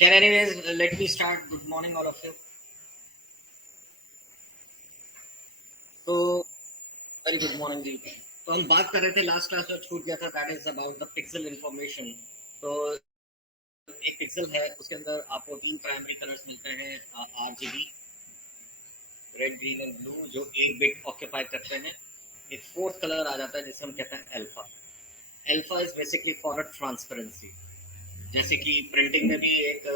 Can anyways let me start. Good morning, all of you. तो very good morning जी। तो हम बात कर रहे थे लास्ट क्लास जो छूट गया था, that is about the pixel information. तो एक पिक्सल है, उसके अंदर आपको तीन प्राइमरी कलर्स मिलते हैं, RGB, red, green and blue, जो एक बिट ऑक्यूपाई करते हैं। एक फोर्थ कलर आ जाता है जिसे हम कहते हैं alpha. Alpha is basically for a transparency. जैसे कि प्रिंटिंग में भी एक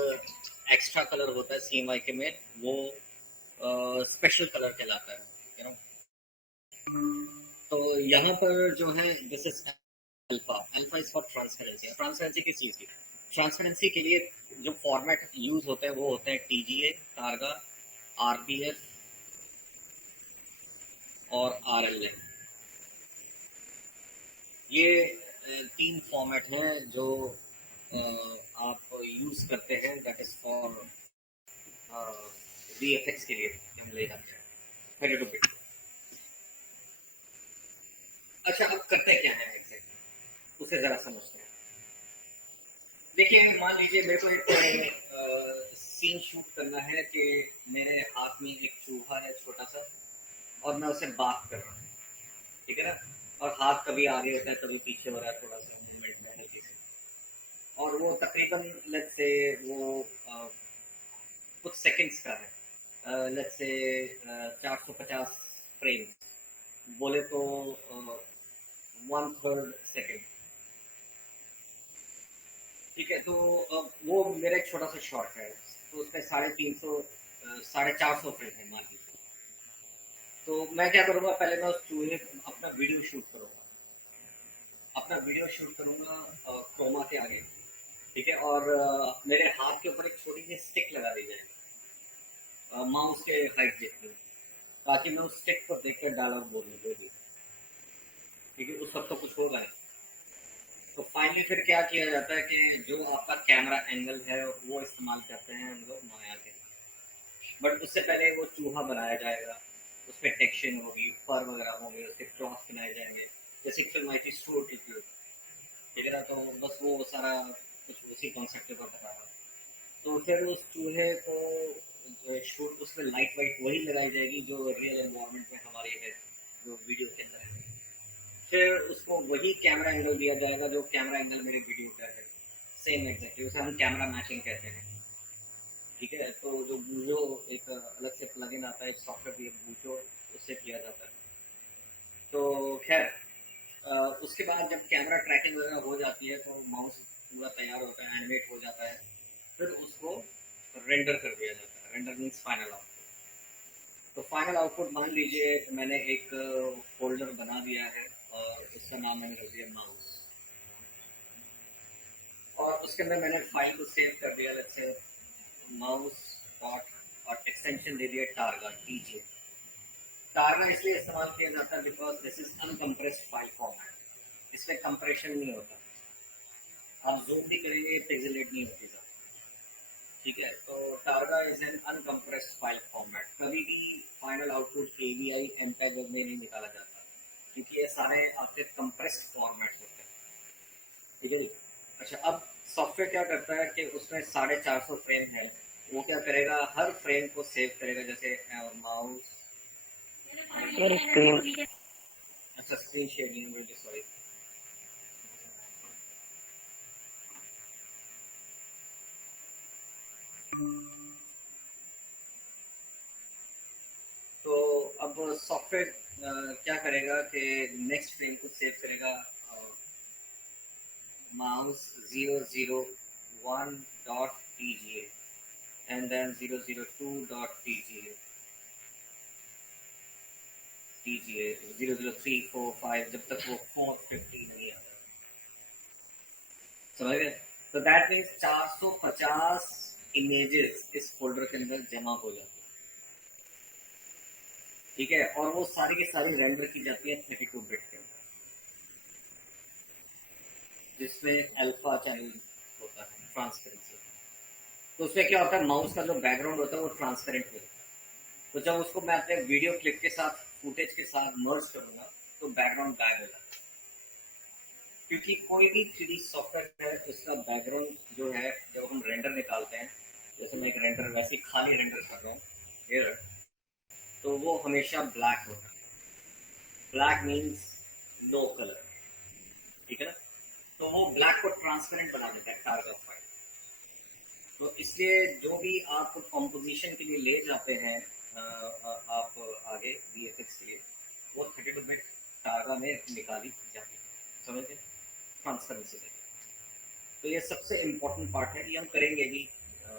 एक्स्ट्रा कलर होता है सीएमवाई के में, वो स्पेशल कलर कहलाता है, यू नो। तो यहाँ पर जो है this is alpha. Alpha is for transparency. Transparency किस चीज़ की? ट्रांसपेरेंसी के लिए जो फॉर्मेट यूज होते हैं वो होते हैं टीजीए, टारगा, आरपीएफ और आरएलएम। ये तीन फॉर्मेट हैं जो आप यूज करते हैं, दैट इज फॉर वीएफएक्स के लिए हम ले जाते हैं 32 बिट। अच्छा, अब करते क्या है एग्जैक्ट, उसे जरा समझते हैं। देखिए, मान लीजिए मेरे को एक सीन शूट करना है कि मेरे हाथ में एक चूहा है छोटा सा, और मैं उसे बात कर रहा हूँ, ठीक है ना। और हाथ कभी आगे होता है कभी पीछे हो रहा है, थोड़ा सा मूवमेंट में हल्की से। और वो तकरीबन लेट्स से वो कुछ सेकंड्स का है, लेट्स से 450 फ्रेम, बोले तो 1/3 सेकेंड, ठीक है। तो वो मेरा एक छोटा सा शॉट है, तो उसमें 350 450 फ्रेम है मान लीजिए। तो मैं क्या करूँगा, पहले मैं उस चूहे अपना वीडियो शूट करूँगा, अपना वीडियो शूट करूँगा क्रोमा के आगे, ठीक है। और मेरे हाथ के ऊपर एक छोटी सी स्टिक लगा दी जाए, माउस के हाइट जितनी, ताकि मैं उस स्टिक को देख कर डायलॉग बोलूँ जो भी, ठीक है। उस वक्त तो कुछ होगा नहीं। तो फाइनली फिर क्या किया जाता है कि जो आपका कैमरा एंगल है वो इस्तेमाल करते हैं हम लोग माया के। बट उससे पहले वो चूहा बनाया जाएगा, उस पर टेक्सचर होगी, फर वगैरह होंगे, उसके क्रॉस बनाए जाएंगे, जैसे फिल्म आई थी शूट, ठीक है ना। तो बस वो सारा कुछ उसी कॉन्सेप्ट पर बता रहा। तो फिर उस चूहे को जो शूट, उसमें लाइट वाइट वही लगाई जाएगी जो रियल एनवायरनमेंट में हमारी है, जो वीडियो के अंदर है। फिर उसको वही कैमरा एंगल दिया जाएगा जो कैमरा एंगल मेरे वीडियो का है, सेम एग्जैक्टली, उसे हम कैमरा मैचिंग कहते हैं, ठीक है। तो जो बूजो एक अलग से प्लगइन आता है सॉफ्टवेयर भी, बूजो, उससे किया जाता है। तो खैर, उसके बाद जब कैमरा ट्रैकिंग वगैरह हो जाती है तो माउस पूरा तैयार होता है, एनिमेट हो जाता है। फिर उसको रेंडर कर दिया जाता है। Render means final output. तो फाइनल आउटपुट मान लीजिए मैंने एक फोल्डर बना दिया है, और उसका नाम मैंने रख दिया माउस, और उसके अंदर मैंने फाइल को सेव कर दिया, लेट्स से माउस डॉट, और एक्सटेंशन दे दिया टारगा, टीजे। टारगा इसलिए इस्तेमाल किया जाता है because this is uncompressed file format, इसमें कंप्रेशन नहीं होता। आप जूम भी करेंगे पिक्सेलेट नहीं होती सर, ठीक है। तो Targa is an uncompressed file format. कभी भी फाइनल आउटपुट एवीआई एमपेग में नहीं निकाला जाता, क्योंकि ये सारे आपके कंप्रेस्ड फॉर्मेट होते हैं, ठीक है जी। अच्छा, अब सॉफ्टवेयर क्या करता है कि उसमें 450 फ्रेम है, वो क्या करेगा, हर फ्रेम को सेव करेगा, जैसे माउस। मेरी स्क्रीन अच्छा, स्क्रीन शेयरिंग, मुझे सॉरी। तो अब सॉफ्टवेयर क्या करेगा कि नेक्स्ट फ्रेम को सेव करेगा, mouse 001 dot TGA, and then 002 dot TGA, TGA 003 4 5, जब तक वो 450 नहीं आता, समझ गए। तो दैट मीन्स 450 इमेजेस इस फोल्डर के अंदर जमा हो जाती है, ठीक है। और वो सारी की सारी रेंडर की जाती है 32 बिट के अंदर, जिसमें अल्फा चैनल होता है, ट्रांसपेरेंसी। तो उसमें क्या होता है, माउस का जो बैकग्राउंड होता है वो ट्रांसपेरेंट होता है। तो जब उसको मैं अपने वीडियो क्लिप के साथ, फुटेज के साथ मर्ज करूंगा, तो बैकग्राउंड गायब हो जाता है, क्योंकि कोई भी 3D सॉफ्टवेयर है उसका बैकग्राउंड जो है जब हम रेंडर निकालते हैं, जैसे मैं एक रेंडर वैसे खाली रेंडर कर रहा हूँ here, तो वो हमेशा ब्लैक होता है। ब्लैक मीन्स नो कलर, ठीक है ना। तो वो ब्लैक को ट्रांसपेरेंट बना देता है टारगेट फाइल। तो इसलिए जो भी आप कॉम्पोजिशन के लिए ले जाते हैं आप आगे VFX के लिए, वो 32 बिट टारगा में निकाली जाती है, समझे, ट्रांसपेरेंसी के लिए। तो ये सबसे इम्पोर्टेंट पार्ट है, ये हम करेंगे भी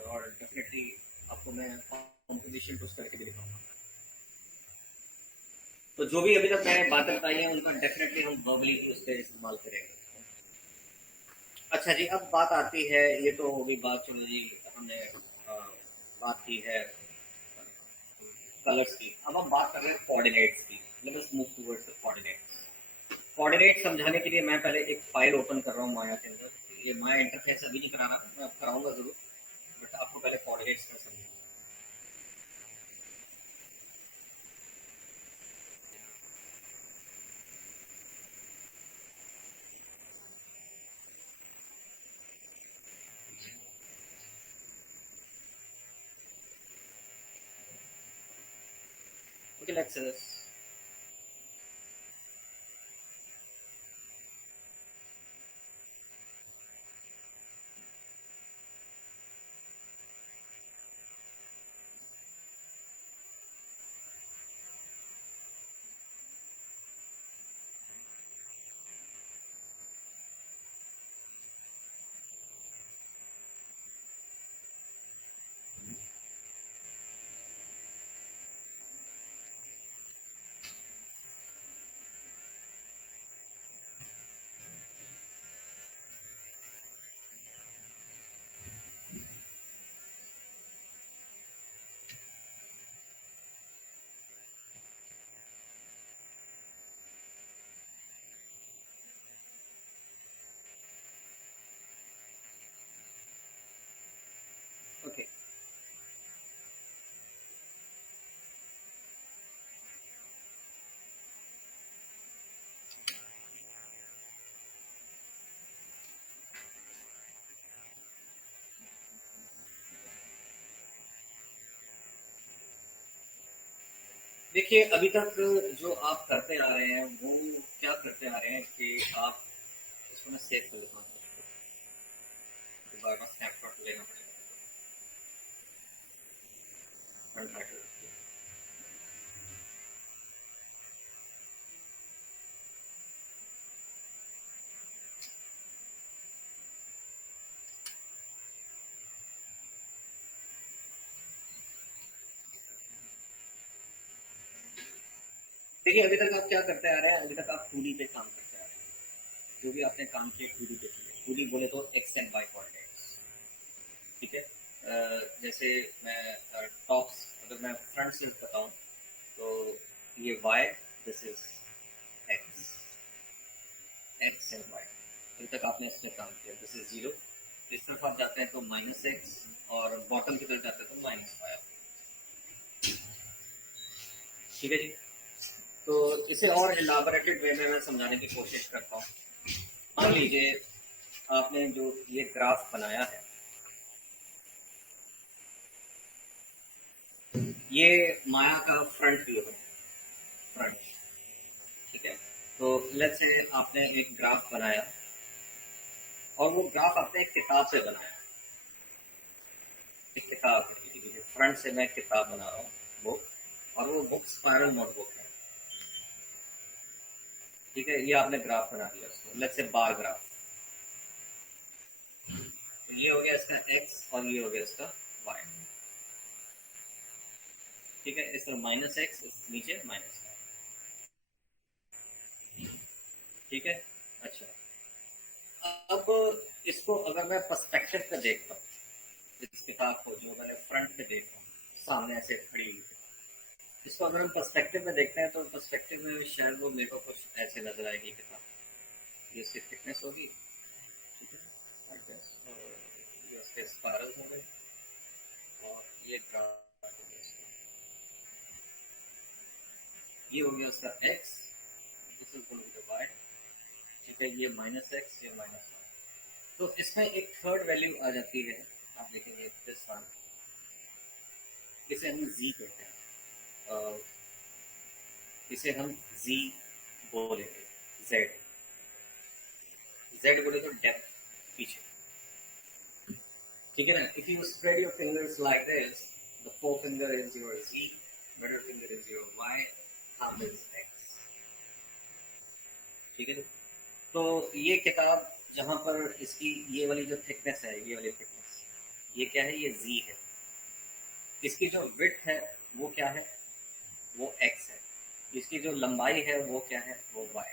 और डेफिनेटली आपको मैं कॉम्पोजिशन कुछ करके भी दिखाऊंगा। तो जो भी अभी तक मैंने बातें बताई हैं उनका डेफिनेटली हम वर्बली उस पर इस्तेमाल करेंगे। अच्छा जी, अब बात आती है, ये तो होगी बात, चलो जी हमने बात की है कलर्स की, अब हम बात कर रहे हैं कोऑर्डिनेट्स की। Let us move towards the coordinates. Coordinate समझाने के लिए मैं पहले एक फाइल ओपन कर रहा हूँ माया के अंदर। ये माया इंटरफेस अभी नहीं करा रहा, मैं कराऊंगा जरूर, बट आपको पहले कोऑर्डिनेट्स का समझना। Okay, let's okay. देखिए अभी तक जो आप करते आ रहे हैं वो क्या करते आ रहे हैं कि आप इसको मैं सेव कर लेता हूँ, दोबारा स्नैपशॉट लेना पड़ेगा। देखिए अभी तक आप क्या करते आ रहे हैं, अभी तक आप 2D पे काम करते आ रहे हैं। जो भी आपने काम किया 2D पे किया, 2D बोले तो एक्स एंड वाई कोऑर्डिनेट्स, ठीक है। जैसे मैं टॉप्स, अगर मैं फ्रंट से बताऊं तो ये y, this is x, x and y। अभी तक आपने इसमें काम किया, दिस इज 0। इस तरफ आप जाते हैं तो -x, और बॉटम की तरफ जाते हैं तो -y, ठीक है जी। तो इसे और इलाबोरेटेड वे में मैं समझाने की कोशिश करता हूँ। मान लीजिए आपने जो ये ग्राफ बनाया है, ये माया का फ्रंट व्यू है, फ्रंट, ठीक है। तो लेट्स से आपने एक ग्राफ बनाया और वो ग्राफ आपने एक किताब से बनाया, एक किताब, फ्रंट से मैं किताब बना रहा हूँ, बुक, और वो बुक स्पाइरल नोटबुक है, ठीक है। ये आपने ग्राफ बना दिया उसको, लेट्स से बार ग्राफ। तो ये हो गया इसका x और ये हो गया इसका y, ठीक है। इस तरह -x, इस नीचे -y, ठीक है। अच्छा, अब इसको अगर मैं पर्सपेक्टिव पे देखता हूँ, इस किताब को जो मैंने फ्रंट पे देखा सामने ऐसे खड़ी हुई, इसको अगर हम पर्सपेक्टिव में देखते हैं तो पर्सपेक्टिव में शायद वो मेरे को कुछ ऐसे नजर आएगी किताब। ये इसकी थिकनेस होगी, ठीक है, आई गेस, और ये उसके स्पाइरल हो गए, और ये ग्राफ हो गया इसका, ये हो गया उसका x, this is going to y, ठीक है, ये -x, ये -1। तो इसमें एक थर्ड वैल्यू आ जाती है, आप देखेंगे दिस वन, इसे हम z कहते हैं, इसे हम z बोलेंगे, z बोले तो डेप्थ, पीछे, ठीक है ना। If you spread your fingers like this, the forefinger is your z, middle finger is your y, thumb is x, ठीक है। तो ये किताब जहाँ पर इसकी ये वाली जो थिकनेस है, ये वाली थिकनेस, ये क्या है, ये z है। इसकी जो विड्थ है वो क्या है, वो x है। इसकी जो लंबाई है वो क्या है, वो y।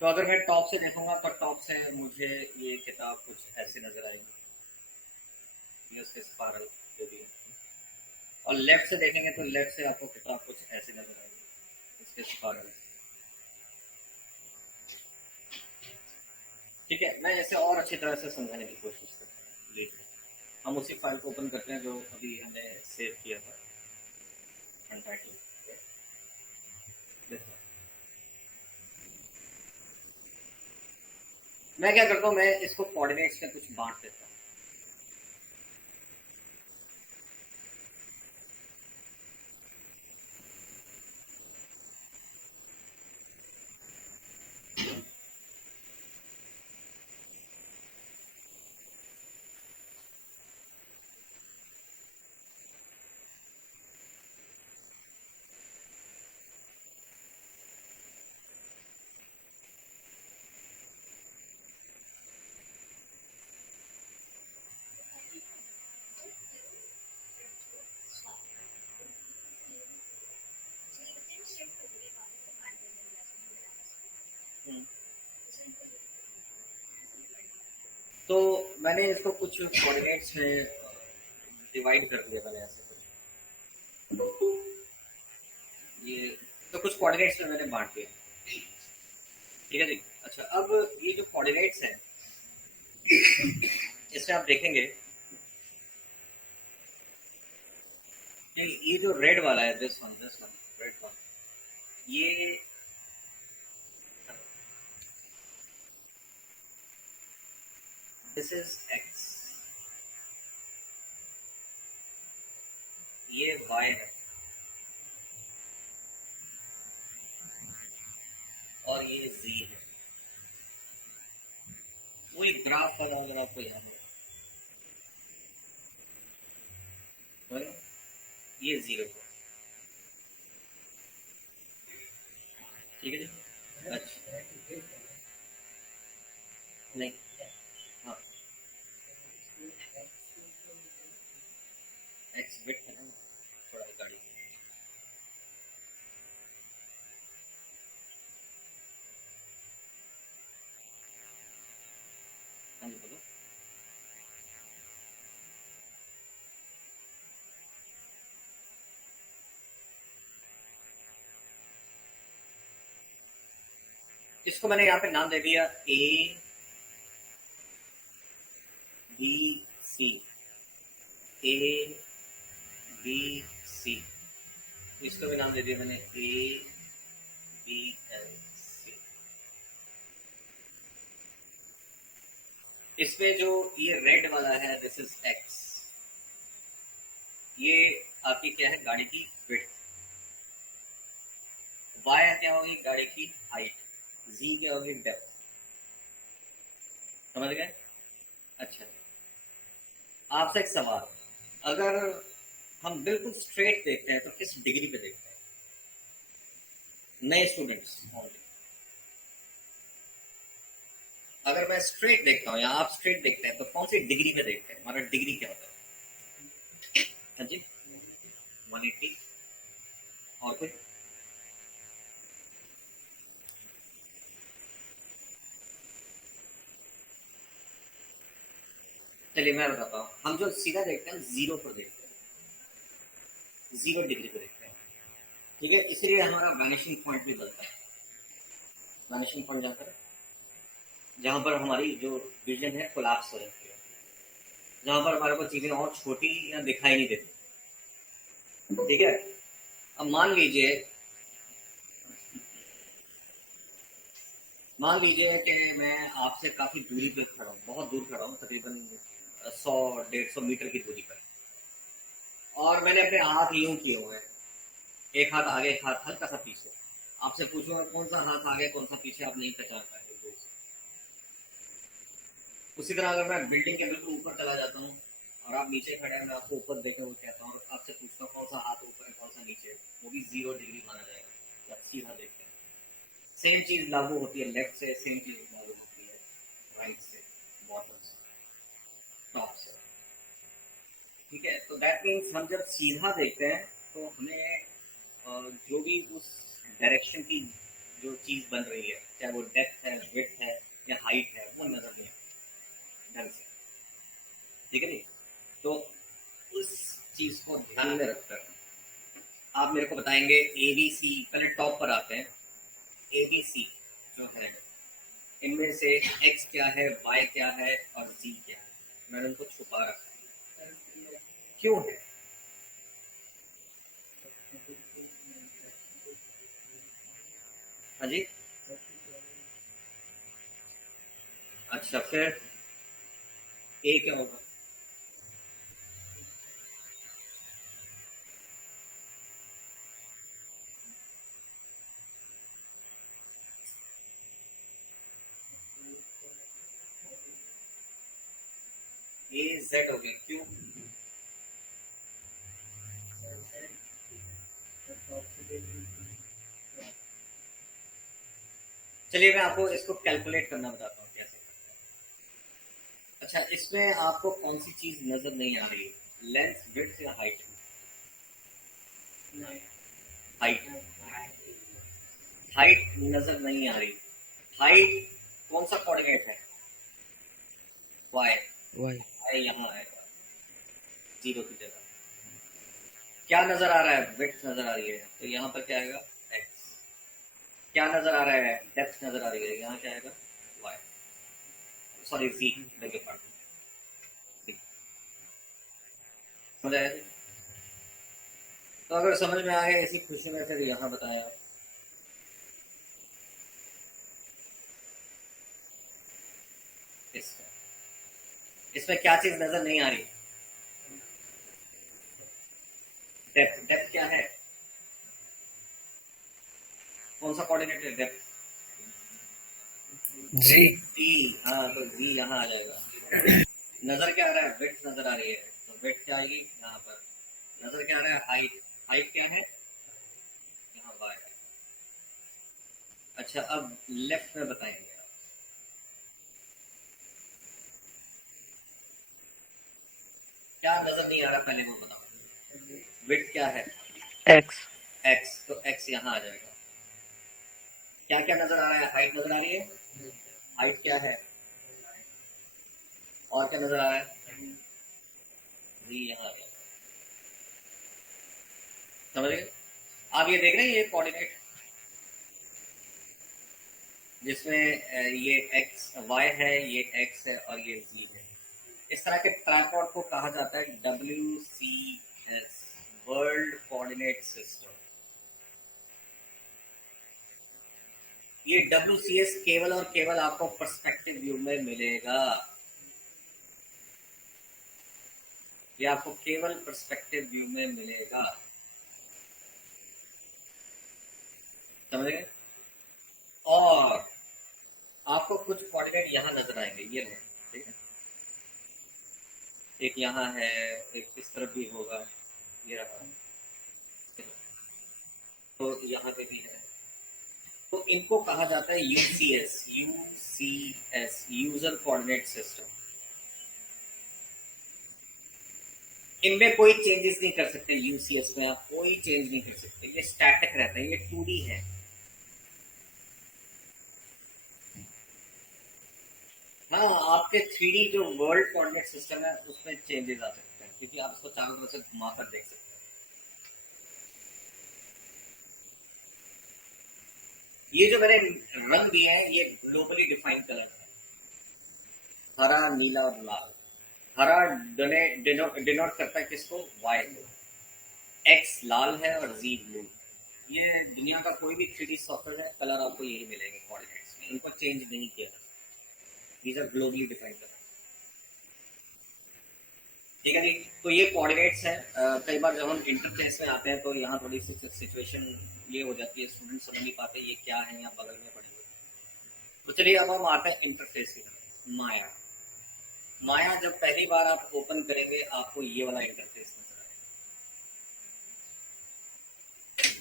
तो अगर मैं टॉप से देखूंगा तो टॉप से मुझे ये किताब कुछ ऐसी नजर आएगी, ये उसके स्पाइरल जो भी है। और लेफ्ट से देखेंगे तो लेफ्ट से आपको किताब कुछ ऐसी नजर आएगी, इसके स्पाइरल। ठीक है, मैं इसे और अच्छी तरह से समझाने की कोशिश करता हूँ। लीजिए, हम उसी फाइल को ओपन करते हैं जो अभी हमने सेव किया था, अनटाइटल। मैं क्या करता हूँ, मैं इसको कोऑर्डिनेट्स में कुछ बांट देता हूँ। तो मैंने इसको कुछ कोऑर्डिनेट्स में डिवाइड कर दिया मैंने, ऐसे कुछ, ये तो कुछ कोऑर्डिनेट्स में मैंने बांट दिया, ठीक है जी। अच्छा, अब ये जो कोऑर्डिनेट्स हैं, इसमें आप देखेंगे कि ये जो रेड वाला है, दिस वन रेड वन, ये दिस इज x, ये y है, और ये z है। वो एक ग्राफ वाला अगर आपको याद हो, ये 0 है, ठीक है जी। अच्छा, नहीं, हाँ, x बिट है ना, थोड़ा गाड़ी, हाँ जी बोलो। इसको मैंने यहाँ पे नाम दे दिया A B C, A B C, इसको भी नाम दे दिया मैंने A B L C। इसमें जो ये रेड वाला है, दिस इज x, ये आपकी क्या है, गाड़ी की विड्थ। y क्या होगी, गाड़ी की हाइट। z क्या होगी, डेप्थ। समझ गए? अच्छा, आपसे एक सवाल, अगर हम बिल्कुल स्ट्रेट देखते हैं तो किस डिग्री पे देखते हैं? नए स्टूडेंट्स ओनली। अगर मैं स्ट्रेट देखता हूँ या आप स्ट्रेट देखते हैं तो कौन सी डिग्री पे देखते हैं? हमारा डिग्री क्या होता है? हाँ जी, 180। और कुछ? चलिए मैं बताता हूँ, हम जो सीधा देखते हैं 0 पर देखते हैं, 0 डिग्री पे देखते हैं, ठीक है। इसलिए हमारा वैनिशिंग पॉइंट भी बनता है। वैनिशिंग पॉइंट जहाँ पर, जहाँ पर हमारी जो विजन है कोलैप्स हो जाती है, जहाँ पर हमारे को चीजें और छोटी या दिखाई नहीं देती, ठीक है। अब मान लीजिए मान लीजिए कि मैं आपसे काफी दूरी पे खड़ा हूँ, बहुत दूर खड़ा हूँ, तकरीबन 100-150 मीटर की दूरी पर, और मैंने अपने हाथ यूं किए हुए हैं, एक हाथ आगे एक हाथ हल्का सा पीछे। आपसे पूछूंगा कौन सा हाथ आगे कौन सा पीछे, आप नहीं पहचान पाएंगे दूर से। उसी तरह अगर मैं बिल्डिंग के बिल्कुल ऊपर चला जाता हूँ और आप नीचे खड़े हैं, मैं आपको ऊपर देखे हुए कहता हूँ और आपसे पूछता हूँ कौन सा हाथ ऊपर है कौन सा नीचे है, वो भी 0 डिग्री माना जाएगा। आप सीधा देखते हैं। सेम चीज लागू होती है लेफ्ट से, सेम चीज लागू होती है राइट से, बॉटम से, टॉप से। ठीक है, तो दैट मीन्स हम जब सीधा देखते हैं तो हमें जो भी उस डायरेक्शन की जो चीज बन रही है, चाहे वो डेप्थ है, विड्थ है या हाइट है, वो नजर नहीं आती ढंग से। ठीक है नहीं? तो उस चीज को ध्यान में रखकर आप मेरे को बताएंगे एबीसी, पहले टॉप पर आते हैं। एबीसी जो है इनमें से एक्स क्या है, वाई क्या है और जी क्या है, मैंने उनको छुपा रखा है। क्यों है? हाँ जी। अच्छा, फिर ए क्या होगा? ए जेड हो गया, क्यों? चलिए मैं आपको इसको कैलकुलेट करना बताता हूँ कैसे करते हैं। अच्छा, इसमें आपको कौन सी चीज नजर नहीं आ रही? लेंथ, विड्थ या हाइट? हाइट। हाइट नजर नहीं आ रही। हाइट कौन सा कोऑर्डिनेट है? वाई। वाई। वाई यहाँ आएगा 0 की जगह। क्या नजर आ रहा है? विड्थ नजर आ रही है, तो यहाँ पर क्या आएगा? एक्स। क्या नजर आ रहा है? डेप्थ नजर आ रही है, यहाँ क्या आएगा? वाई। सॉरी, जी, देखिए पार्ट। समझ आया जी? तो अगर समझ में आ गया इसी खुशी में फिर यहाँ बताया। इसमें इसमें क्या चीज नजर नहीं आ रही? डेप्थ। डेप्थ क्या है? कौन सा कोऑर्डिनेट है डेप्थ? जी। जी। हाँ, तो जी यहाँ आ जाएगा। नजर क्या आ रहा है? विड्थ नजर आ रही है, तो विड्थ क्या आएगी यहाँ पर। नजर क्या आ रहा है? हाइट। हाइट क्या है? यहाँ वाई। अच्छा, अब लेफ्ट में बताएंगे आप। क्या नजर नहीं आ रहा पहले वो बताओ। विड्थ क्या है? एक्स। एक्स, तो एक्स यहाँ आ जाएगा। क्या क्या नजर आ रहा है? हाइट नजर आ रही है। हाइट क्या है? और क्या नजर आ रहा है? जी यहाँ आ गया। समझ गए? आप ये देख रहे हैं ये कोऑर्डिनेट जिसमें ये एक्स वाई है, ये एक्स है और ये जी है। इस तरह के ट्राइपॉड को कहा जाता है WCS, वर्ल्ड कोऑर्डिनेट सिस्टम। ये WCS केवल और केवल आपको पर्सपेक्टिव व्यू में मिलेगा। ये आपको केवल पर्सपेक्टिव व्यू में मिलेगा। समझ गए? और आपको कुछ कोऑर्डिनेट यहाँ नजर आएंगे, ये रहे। ठीक है, एक यहाँ है, एक इस तरफ भी होगा, ये रहा, तो यहाँ पे भी है। तो इनको कहा जाता है UCS. UCS, user coordinate system. इनमें कोई चेंजेस नहीं कर सकते। यूसीएस में आप कोई चेंज नहीं कर सकते, ये स्टैटिक रहता है, ये 2D है। हाँ, आपके 3D जो वर्ल्ड कोऑर्डिनेट सिस्टम है उसमें चेंजेस आ सकते हैं, क्योंकि आप इसको चारों तरफ से घुमाकर देख सकते हैं। ये जो मैंने रंग दिए हैं ये ग्लोबली डिफाइंड कलर है, हरा, नीला और लाल। हरा डिनोट करता है किसको? वाई को। एक्स लाल है और जी ब्लू। ये दुनिया का कोई भी 3D सॉफ्टवेयर है, कलर आपको यही मिलेंगे कोऑर्डिनेट्स में। उनको चेंज नहीं किया। These are globally defined. ठीक है जी। तो ये कोऑर्डिनेट्स हैं। कई बार जब हम इंटरफेस में आते हैं तो यहाँ थोड़ी सी सिचुएशन ये हो जाती है, स्टूडेंट समझ नहीं पाते ये क्या है, यहाँ बगल में पड़े हुए। तो चलिए अब हम आते हैं इंटरफेस की तरफ। माया। माया जब पहली बार आप ओपन करेंगे आपको ये वाला इंटरफेस नजर आएगा।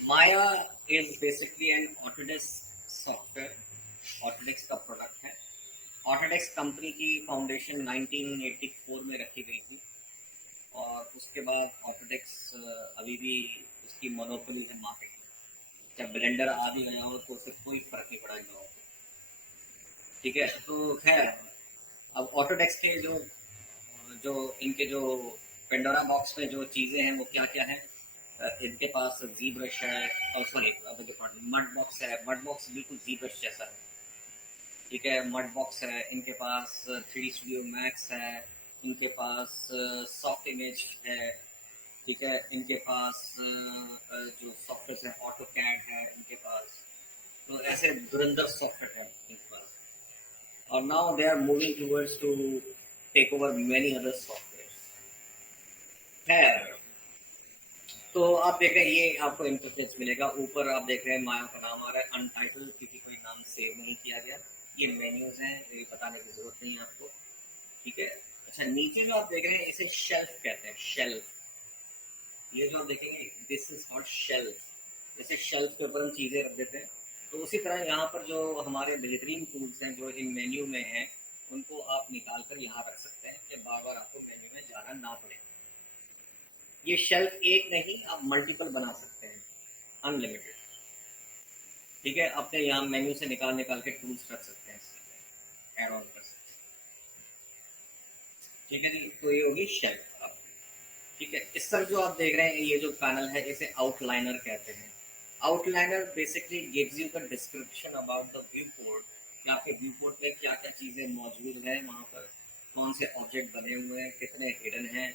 Maya is basically an Autodesk software. Autodesk का प्रोडक्ट है। ऑटोडेस्क कंपनी की फाउंडेशन 1984 में रखी गई थी और उसके बाद ऑटोडेस्क अभी भी उसकी मोनोपोली है मार्केट में। जब ब्लेंडर आ भी गया हो तो उससे कोई फर्क नहीं पड़ा इन लोगों को। ठीक है। तो खैर अब ऑटोडेस्क के जो जो इनके जो पेंडोरा बॉक्स में जो चीज़ें हैं वो क्या क्या है। इनके पास जी ब्रश है, सॉरी मड बॉक्स है। मड बॉक्स बिल्कुल जी ब्रश जैसा है। ठीक है। मड बॉक्स है, इनके पास 3D स्टूडियो मैक्स है, इनके पास सॉफ्ट इमेज है। ठीक है। इनके पास जो सॉफ्टवेयर है ऑटो कैड है इनके पास। तो ऐसे धुरंधर सॉफ्टवेयर है इनके पास। और now they are moving towards to take over many other software है। तो आप देख रहे हैं ये आपको इंटरफेस मिलेगा। ऊपर आप देख रहे हैं माया का नाम आ रहा है, अनटाइटल्ड, क्योंकि कोई नाम सेव नहीं किया गया। ये मेन्यूज हैं, ये बताने की जरूरत नहीं है आपको। ठीक है। अच्छा, नीचे जो आप देख रहे हैं इसे शेल्फ कहते हैं। शेल्फ, ये जो आप देखेंगे दिस इज नॉट शेल्फ। जैसे शेल्फ के ऊपर हम चीजें रख देते हैं, तो उसी तरह यहाँ पर जो हमारे बेहतरीन टूल्स हैं जो इन मेन्यू में हैं उनको आप निकाल कर यहाँ रख सकते हैं कि बार बार आपको मेन्यू में जाना ना पड़े। ये शेल्फ एक नहीं, आप मल्टीपल बना सकते हैं, अनलिमिटेड। ठीक है। अपने यहाँ मेन्यू से निकाल निकाल के टूल्स रख सकते हैं, ऐड ऑन कर सकते हैं। ठीक है जी। तो ये होगी शेल्फ आप। ठीक है। इस तरह जो आप देख रहे हैं ये जो पैनल है इसे आउटलाइनर कहते हैं। Outliner basically gives you the description about the view port, कि आपके व्यू पोर्ट में क्या क्या चीज़ें मौजूद है, वहाँ पर कौन से ऑब्जेक्ट बने हुए हैं, कितने हिडन हैं,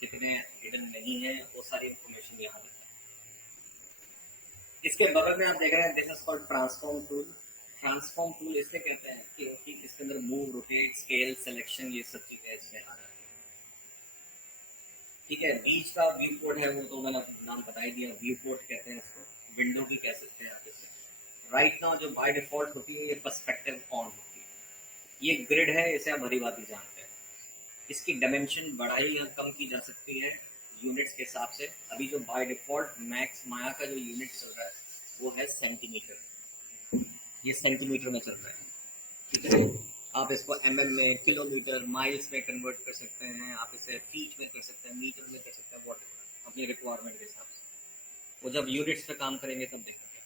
कितने हिडन नहीं है, वो सारी इंफॉर्मेशन यहाँ देता है। इसके बगल में आप देख रहे हैं this is called transform tool. Transform tool इसलिए कहते हैं क्योंकि इसके अंदर मूव, रोटेट, स्केल, सिलेक्शन, ये सब चीज़ें इसमें आ जाती है। ठीक है। बीच का व्यू पोर्ट है वो तो मैंने नाम बता ही दिया, व्यू पोर्ट कहते हैं इसको। विंडो भी कह सकते हैं आप इसे। राइट नाउ जो बाय डिफॉल्ट होती है ये पर्सपेक्टिव ऑन होती है। ये ग्रिड है, इसे आप भली बात ही जानते हैं। इसकी डायमेंशन बढ़ाई या कम की जा सकती है यूनिट्स के हिसाब से। अभी जो बाय डिफॉल्ट मैक्स माया का जो यूनिट चल रहा है वो है सेंटीमीटर। ये सेंटीमीटर में चल रहा है। ठीक है। आप इसको mm में, किलोमीटर, माइल्स में कन्वर्ट कर सकते हैं, आप इसे फीट में कर सकते हैं, मीटर में कर सकते हैं, वॉट अपनी रिक्वायरमेंट के हिसाब से। वो जब यूनिट्स पे काम करेंगे तब देखेंगे।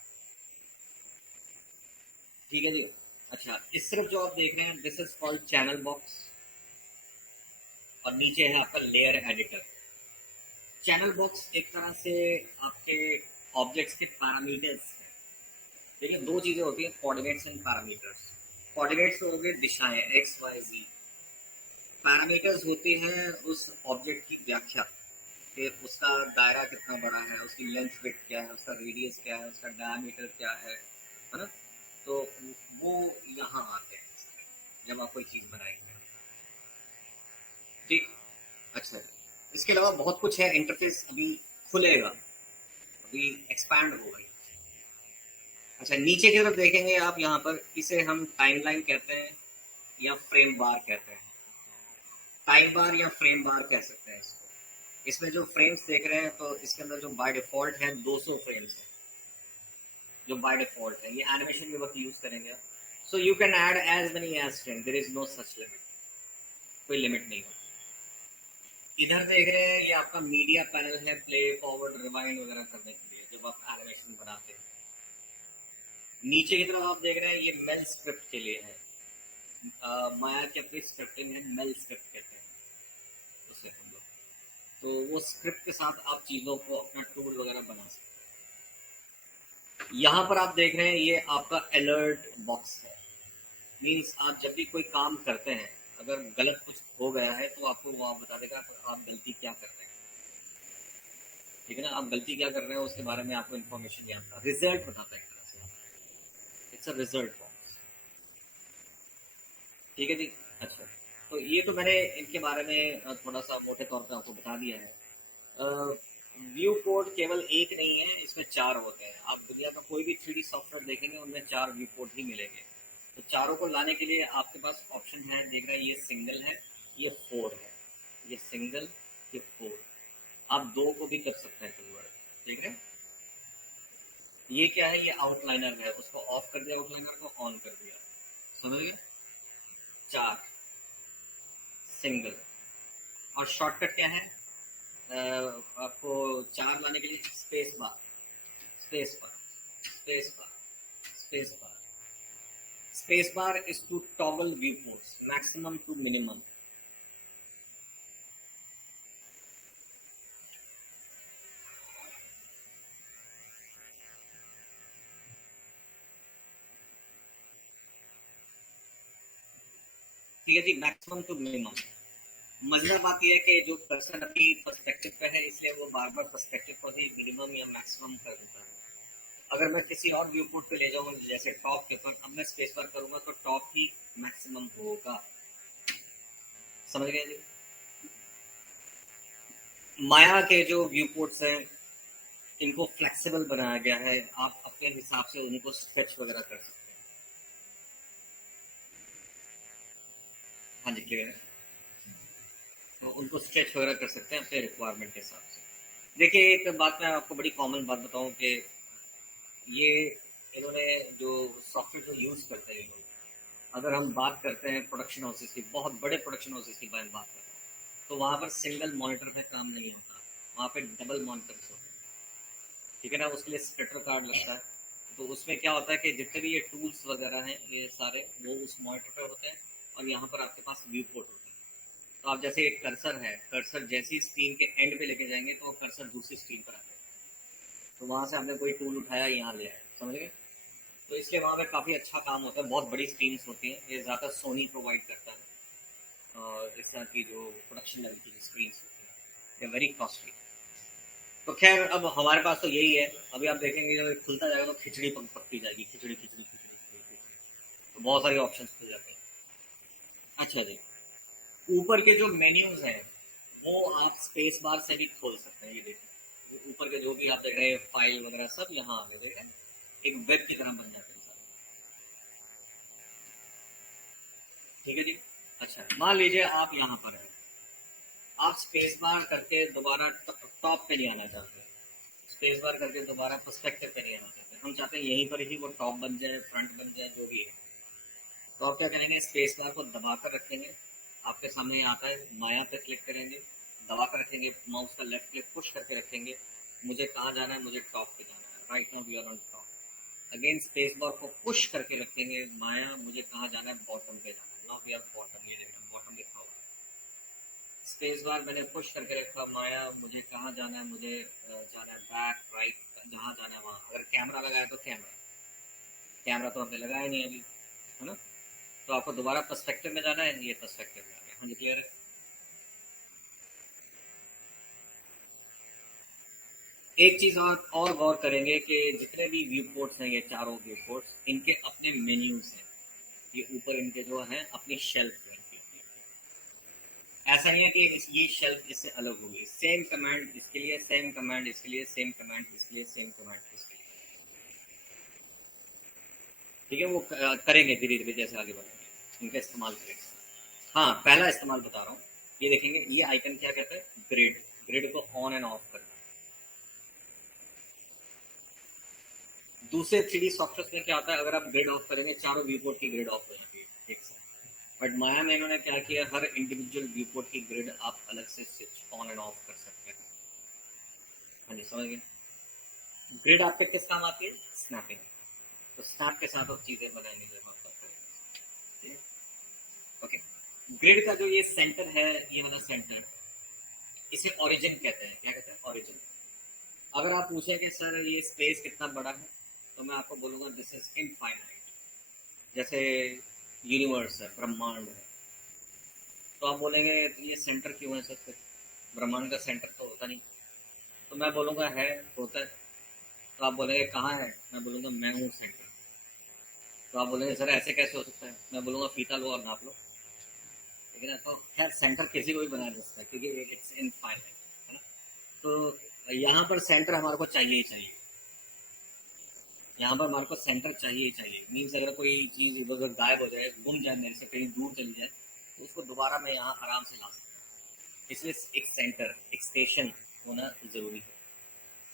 ठीक है जी। अच्छा, इस तरफ जो आप देख रहे हैं this is called channel box और नीचे है आपका लेयर एडिटर। चैनल बॉक्स एक तरह से आपके ऑब्जेक्ट्स के पैरामीटर्स हैं। देखिए दो चीज़ें होती हैं, कोऑर्डिनेट्स एंड पैरामीटर्स। कोऑर्डिनेट्स हो गए दिशाएं एक्स वाई जी। पैरामीटर्स होती हैं उस ऑब्जेक्ट की व्याख्या कि उसका दायरा कितना बड़ा है, उसकी लेंथ विड्थ क्या है, उसका रेडियस क्या है, उसका डायमीटर क्या है ना। तो वो यहाँ आते हैं जब आप कोई चीज़ बनाएंगे। ठीक। अच्छा, इसके अलावा बहुत कुछ है। इंटरफेस अभी खुलेगा, अभी एक्सपैंड होगा। अच्छा, नीचे की तरफ देखेंगे आप, यहाँ पर इसे हम टाइमलाइन कहते हैं या फ्रेम बार कहते हैं। टाइम बार या फ्रेम बार कह सकते हैं इसको। इसमें जो फ्रेम्स देख रहे हैं तो इसके अंदर जो बाय डिफॉल्ट है 200 फ्रेम्स है जो बाय डिफॉल्ट है। ये एनिमेशन के वक्त यूज करेंगे। So you can add as many as frame, there is no such limit, कोई लिमिट नहीं होती। इधर देख रहे हैं ये आपका मीडिया पैनल है, प्ले, फॉरवर्ड, रिवाइंड वगैरह करने के लिए जब आप एनिमेशन बनाते हैं। नीचे की तरफ आप देख रहे हैं ये मेल स्क्रिप्ट के लिए है। माया की अपनी स्क्रिप्टिंग है, मेल स्क्रिप्ट कहते हैं उसे हम लोग। तो वो स्क्रिप्ट के साथ आप चीज़ों को अपना टूल वगैरह बना सकते हैं। यहाँ पर आप देख रहे हैं ये आपका अलर्ट बॉक्स है। मीन्स आप जब भी कोई काम करते हैं अगर गलत कुछ हो गया है तो आपको वो आप बता देगा आप गलती क्या कर रहे हैं। ठीक है ना, आप गलती क्या कर रहे हैं उसके बारे में आपको इन्फॉर्मेशन यहाँ पर रिजल्ट बताता है एक तरह से। It's a result box. ठीक है जी। अच्छा, तो ये तो मैंने इनके बारे में थोड़ा सा मोटे तौर पे आपको बता दिया है। व्यू पोर्ट केवल एक नहीं है, इसमें चार होते हैं। आप दुनिया में कोई भी 3D सॉफ्टवेयर देखेंगे उनमें चार व्यू पोर्ट ही मिलेंगे। तो चारों को लाने के लिए आपके पास ऑप्शन है, देख रहे हैं ये सिंगल है, ये फोर है, ये सिंगल, ये फोर। आप दो को भी कर सकते हैं कन्वर्ट, देख रहे हैं। ये क्या है, ये आउटलाइनर है, उसको ऑफ कर दिया, आउटलाइनर को ऑन कर दिया, समझ गए। चार सिंगल। और शॉर्टकट क्या है, आपको चार लाने के लिए space bar, space bar, space bar, space bar. Space bar is to toggle viewports maximum to minimum. ठीक है जी, मैक्सिमम टू मिनिमम। मजेदार बात यह है कि जो पर्सन अपनी पर्सपेक्टिव पे है, इसलिए वो बार बार पर्सपेक्टिव को ही मिनिमम या मैक्सिमम कर देता है। अगर मैं किसी और व्यू पोर्ट पे ले जाऊंगा, जैसे टॉप के ऊपर, अब मैं स्पेस बार करूंगा तो टॉप ही मैक्सिमम होगा, समझ गए जी। माया के जो व्यू पोर्ट्स हैं, इनको फ्लेक्सिबल बनाया गया है, आप अपने हिसाब से उनको स्ट्रेच वगैरह कर सकते हैं। हाँ जी, क्लियर है। तो उनको स्ट्रेच वगैरह कर सकते हैं अपने रिक्वायरमेंट के हिसाब से। देखिए, एक बात मैं आपको बड़ी कॉमन बात बताऊं कि ये इन्होंने जो सॉफ्टवेयर जो यूज़ करते हैं लोग, अगर हम बात करते हैं प्रोडक्शन हाउसेस की, बहुत बड़े प्रोडक्शन हाउसेस की बात करते हैं, तो वहाँ पर सिंगल मॉनिटर पे काम नहीं होता, वहाँ पे डबल मॉनिटर्स होते हैं, ठीक है ना। उसके लिए स्प्लिटर कार्ड लगता है। तो उसमें क्या होता है कि जितने भी ये टूल्स वगैरह हैं, ये सारे वो उस मॉनिटर पे होते हैं, और यहाँ पर आपके पास व्यू पोर्ट होता है। तो आप जैसे एक कर्सर है, कर्सर जैसी स्क्रीन के एंड पे लेके जाएंगे तो कर्सर दूसरी स्क्रीन पर आ जाएगा। तो वहाँ से आपने कोई टूल उठाया, यहाँ ले आया, समझ गए। तो इसलिए वहाँ पे काफ़ी अच्छा काम होता है। बहुत बड़ी स्क्रीन होती हैं, ये ज़्यादा सोनी प्रोवाइड करता है, और इस तरह की जो प्रोडक्शन लेवल की स्क्रीन होती है, ये वेरी कॉस्टली। तो खैर, अब हमारे पास तो यही है। अभी आप देखेंगे जब ये खुलता जाएगा तो खिचड़ी पकती जाएगी, खिचड़ी खिचड़ी खिचड़ी खिचड़ी, तो बहुत सारे ऑप्शन खुल जाते हैं। अच्छा जी, ऊपर के जो मेन्यूज हैं वो आप स्पेस बार से भी खोल सकते हैं। ये देखिए, ऊपर के जो भी आप देख रहे हैं फाइल वगैरह सब यहाँ आ गए, देख रहे हैं, एक वेब की तरह बन जाते हैं सारे। ठीक है जी। अच्छा, मान लीजिए आप यहाँ पर हैं, आप स्पेस बार करके दोबारा टॉप पे नहीं आना चाहते, स्पेस बार करके दोबारा पर्सपेक्टिव पे नहीं आना चाहते, हम चाहते हैं यहीं पर ही वो टॉप बन जाए, फ्रंट बन जाए, जो भी है। तो आप क्या करेंगे, स्पेस बार को दबा कर रखेंगे, आपके सामने ये आता है, माया पे क्लिक करेंगे, दबा कर रखेंगे, माउस का लेफ्ट क्लिक पुश करके रखेंगे। मुझे कहाँ जाना है, मुझे टॉप पे जाना है, right now we are on top. Again space bar को पुश करके रखेंगे, माया मुझे कहाँ जाना है, बॉटम पे जाना है, नाउ वी आर बॉटम, ये देखिए बॉटम लिखा हुआ है। स्पेस बार मैंने पुश करके रखा, माया मुझे कहाँ जाना है, मुझे जाना है बैक, राइट, जहाँ जाना है वहाँ। अगर कैमरा लगाया तो कैमरा, कैमरा तो हमने लगाया नहीं अभी, है ना। तो आपको दोबारा पर्सपेक्टिव में जाना है, ये पर्सपेक्टिव में आ गया। हाँ जी, क्लियर है। एक चीज और गौर करेंगे कि जितने भी व्यू पोर्ट्स हैं, ये चारों व्यू पोर्ट्स, इनके अपने मेन्यूज हैं। ये ऊपर इनके जो हैं अपनी शेल्फ है इनकी। ऐसा नहीं है कि ये शेल्फ इससे अलग होगी, सेम कमांड इसके लिए, सेम कमांड इसके लिए, सेम कमांड इसके लिए, सेम कमांड इसके लिए। ठीक है, वो करेंगे धीरे धीरे जैसे आगे बढ़ेंगे, इनका इस्तेमाल करेंगे। हाँ, पहला इस्तेमाल बता रहा हूँ। ये देखेंगे, ये आइकन क्या कहता है, ग्रिड। ग्रिड को ऑन एंड ऑफ करना। दूसरे 3D सॉफ्टवेयर में क्या होता है, अगर आप ग्रिड ऑफ करेंगे, चारों व्यू पोर्ट की ग्रिड ऑफ हो जाती है एक साथ। बट माया में इन्होंने क्या किया, हर इंडिविजुअल व्यू पोर्ट की ग्रिड आप अलग से स्विच ऑन एंड ऑफ कर सकते हैं। हाँ जी, समझ गए। ग्रिड आपके किस काम आती है, स्नैपिंग। तो स्नैप के साथ आप चीजें बनाएंगे जब आप बात करेंगे। ओके, ग्रिड का जो ये सेंटर है, ये वाला सेंटर, इसे ओरिजिन कहते हैं। क्या कहते हैं, ओरिजिन। अगर आप पूछें कि सर ये स्पेस कितना बड़ा है, तो मैं आपको बोलूंगा दिस इज इनफाइनाइट। जैसे यूनिवर्स है, ब्रह्मांड है, तो आप बोलेंगे ये सेंटर क्यों है सर, ब्रह्मांड का सेंटर तो होता नहीं। तो मैं बोलूंगा है, होता है। तो आप बोलेंगे कहाँ है, मैं बोलूंगा मैं हूँ सेंटर। तो आप बोलेंगे सर ऐसे कैसे हो सकता है, मैं बोलूँगा फीता लो और नाप लो, ठीक है ना। तो खैर सेंटर किसी को भी बनाया जा सकता है क्योंकि इट्स इनफाइनाइट, है ना। तो यहाँ पर सेंटर हमारे को चाहिए ही चाहिए, यहाँ पर हमारे को सेंटर चाहिए ही चाहिए। मीन्स अगर कोई चीज़ इधर उधर गायब हो जाए, गुम जाए मेरे से, कहीं दूर चली जाए, तो उसको दोबारा मैं यहाँ आराम से ला सकता हूँ। इसलिए एक सेंटर, एक स्टेशन होना ज़रूरी है,